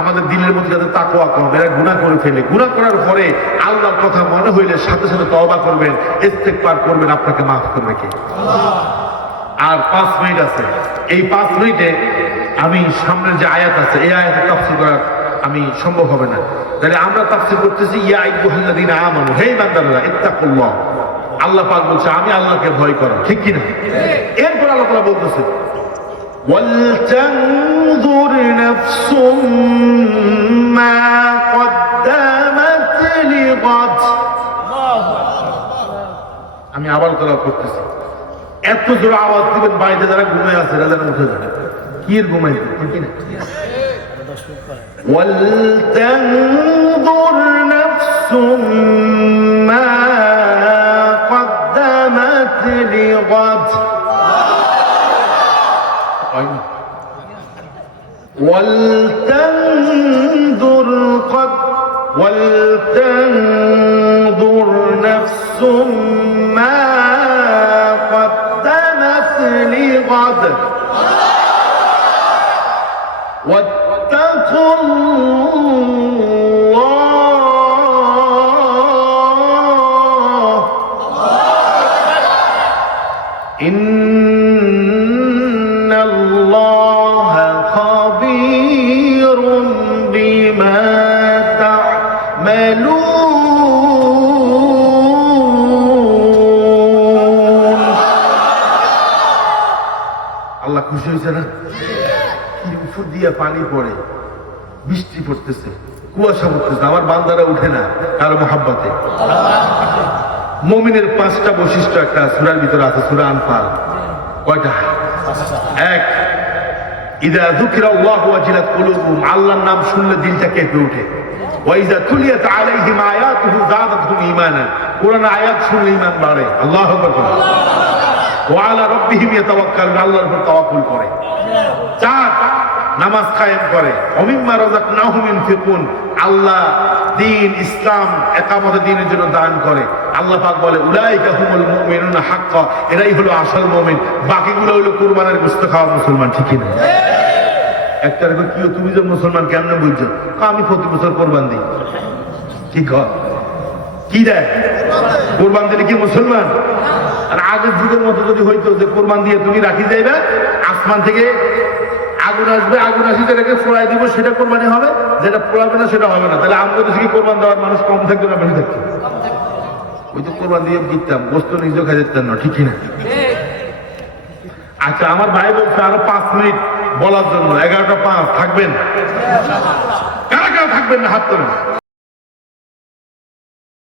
আমাদের দিলের মধ্যে যাতে তাকওয়া কম, এরা গুনাহ করে ফেলে, গুনাহ করার পরে আল্লাহর কথা মনে হইলে সাথে সাথে তওবা করবেন, ইস্তেগফার করবেন, আপনাকে মাফ করবে কে? আর 5 মিনিট আছে, এই 5 মিনিটে আমি সামনের যে আয়াত আছে, এই আয়াতের তাফসীর করা আমি সম্ভব হবে না। তাহলে আমরা তাফসীর করতেছি, ইয়া আইয়ুহাল্লাযীনা আমানু, হে ইমানদাররা, ইত্তাকুল্লাহ, আল্লাহ পাক বলছে আমি আল্লাহকে ভয় করো, ঠিক কি না? এরপর আল্লাহ তাআলা বলতেছে, ওয়ালতানজুর নাফসুম মা কদ্দামাত লিগাদ। আমি আবার তেলাওয়াত করতেছি, এত জোরে আওয়াজ দিবেন বাড়িতে যারা ঘুমায় আছে এরা যেন উঠে যাবে। কি এর ঘুমাইতে, ঠিক কি না? ওয়ালতানজুর নাফসুম মা কদ্দামাত লিগাদ। ولتنظر نفس ما قدمت لغد واتقوا الله إن الله خبير بما تعملون। আল্লাহ খুশি হয়েছে না? কি উপর দিয়ে পানি পড়ে, বৃষ্টি পড়তেছে, কুয়াশা পড়তেছে, আমার বান্দারা উঠে না কারো মোহাব্বতে। মুমিনের 5টা বৈশিষ্ট্য একটা সূরার ভিতরে আছে, সূরা আনফাল। কয়টা? 1, ইযা যুকিরাল্লাহু ওয়াজিলাত কুলুবুহুম, আল্লাহর নাম শুনলে দিলটা কেঁপে ওঠে। ওয়া ইযা তুলিয়াত আলাইহিম আয়াতুহু যাদাতহুম ঈমানা, কোরআন আয়াত শুনলে ঈমান বাড়ে। আল্লাহু আকবার। ওয়া আলা রাব্বিহিম ইয়াতাওয়াক্কালুন, আল্লাহর উপর তাওয়াক্কুল করে। 4, নামাজ কায়েম করে। ওয়া মিম্মা রাযাকনাহুম ইনফিকুন, আল্লাহ দ্বীন ইসলাম একামতে দ্বীনের জন্য দান করে। আল্লাহ পাক বলে, উলাইকা হুমুল মুমিনুনা হাক্কা, এরাই হলো আসল মুমিন, বাকিগুলো হলো কুরবানের গোশত খাওয়া মুসলমান, ঠিক কি না? একটা রেখে কি তুমি যে মুসলমান কেমনে বুঝছো? আমি প্রতি বছর কোরবান দিই। কি কর, কি দেয়? কোরবান দিলে কি মুসলমান? আর আগের যুগের মতো যদি হইতো যে কোরবান দিয়ে তুমি রাখি যাইবে, আসমান থেকে আগুন আসবে, আগুন আসি যেটাকে ফোড়াই দিব সেটা কোরবানি হবে, যেটা ফোড়াবে না সেটা হবে না। তাহলে আমাদের দেশে কি কোরবান দেওয়ার মানুষ কম থাকবে না বেশি থাকবে? ওই তো কোরবান দিয়ে কিনতাম, গোস্ত নিজেও খাই যেতেন না, ঠিক কিনা? আচ্ছা, আমার ভাই বলছে আরো 5 মিনিট বলার জন্য, 11টা 5 থাকবেন? কারা কারা থাকবেন না হাত তোলেন।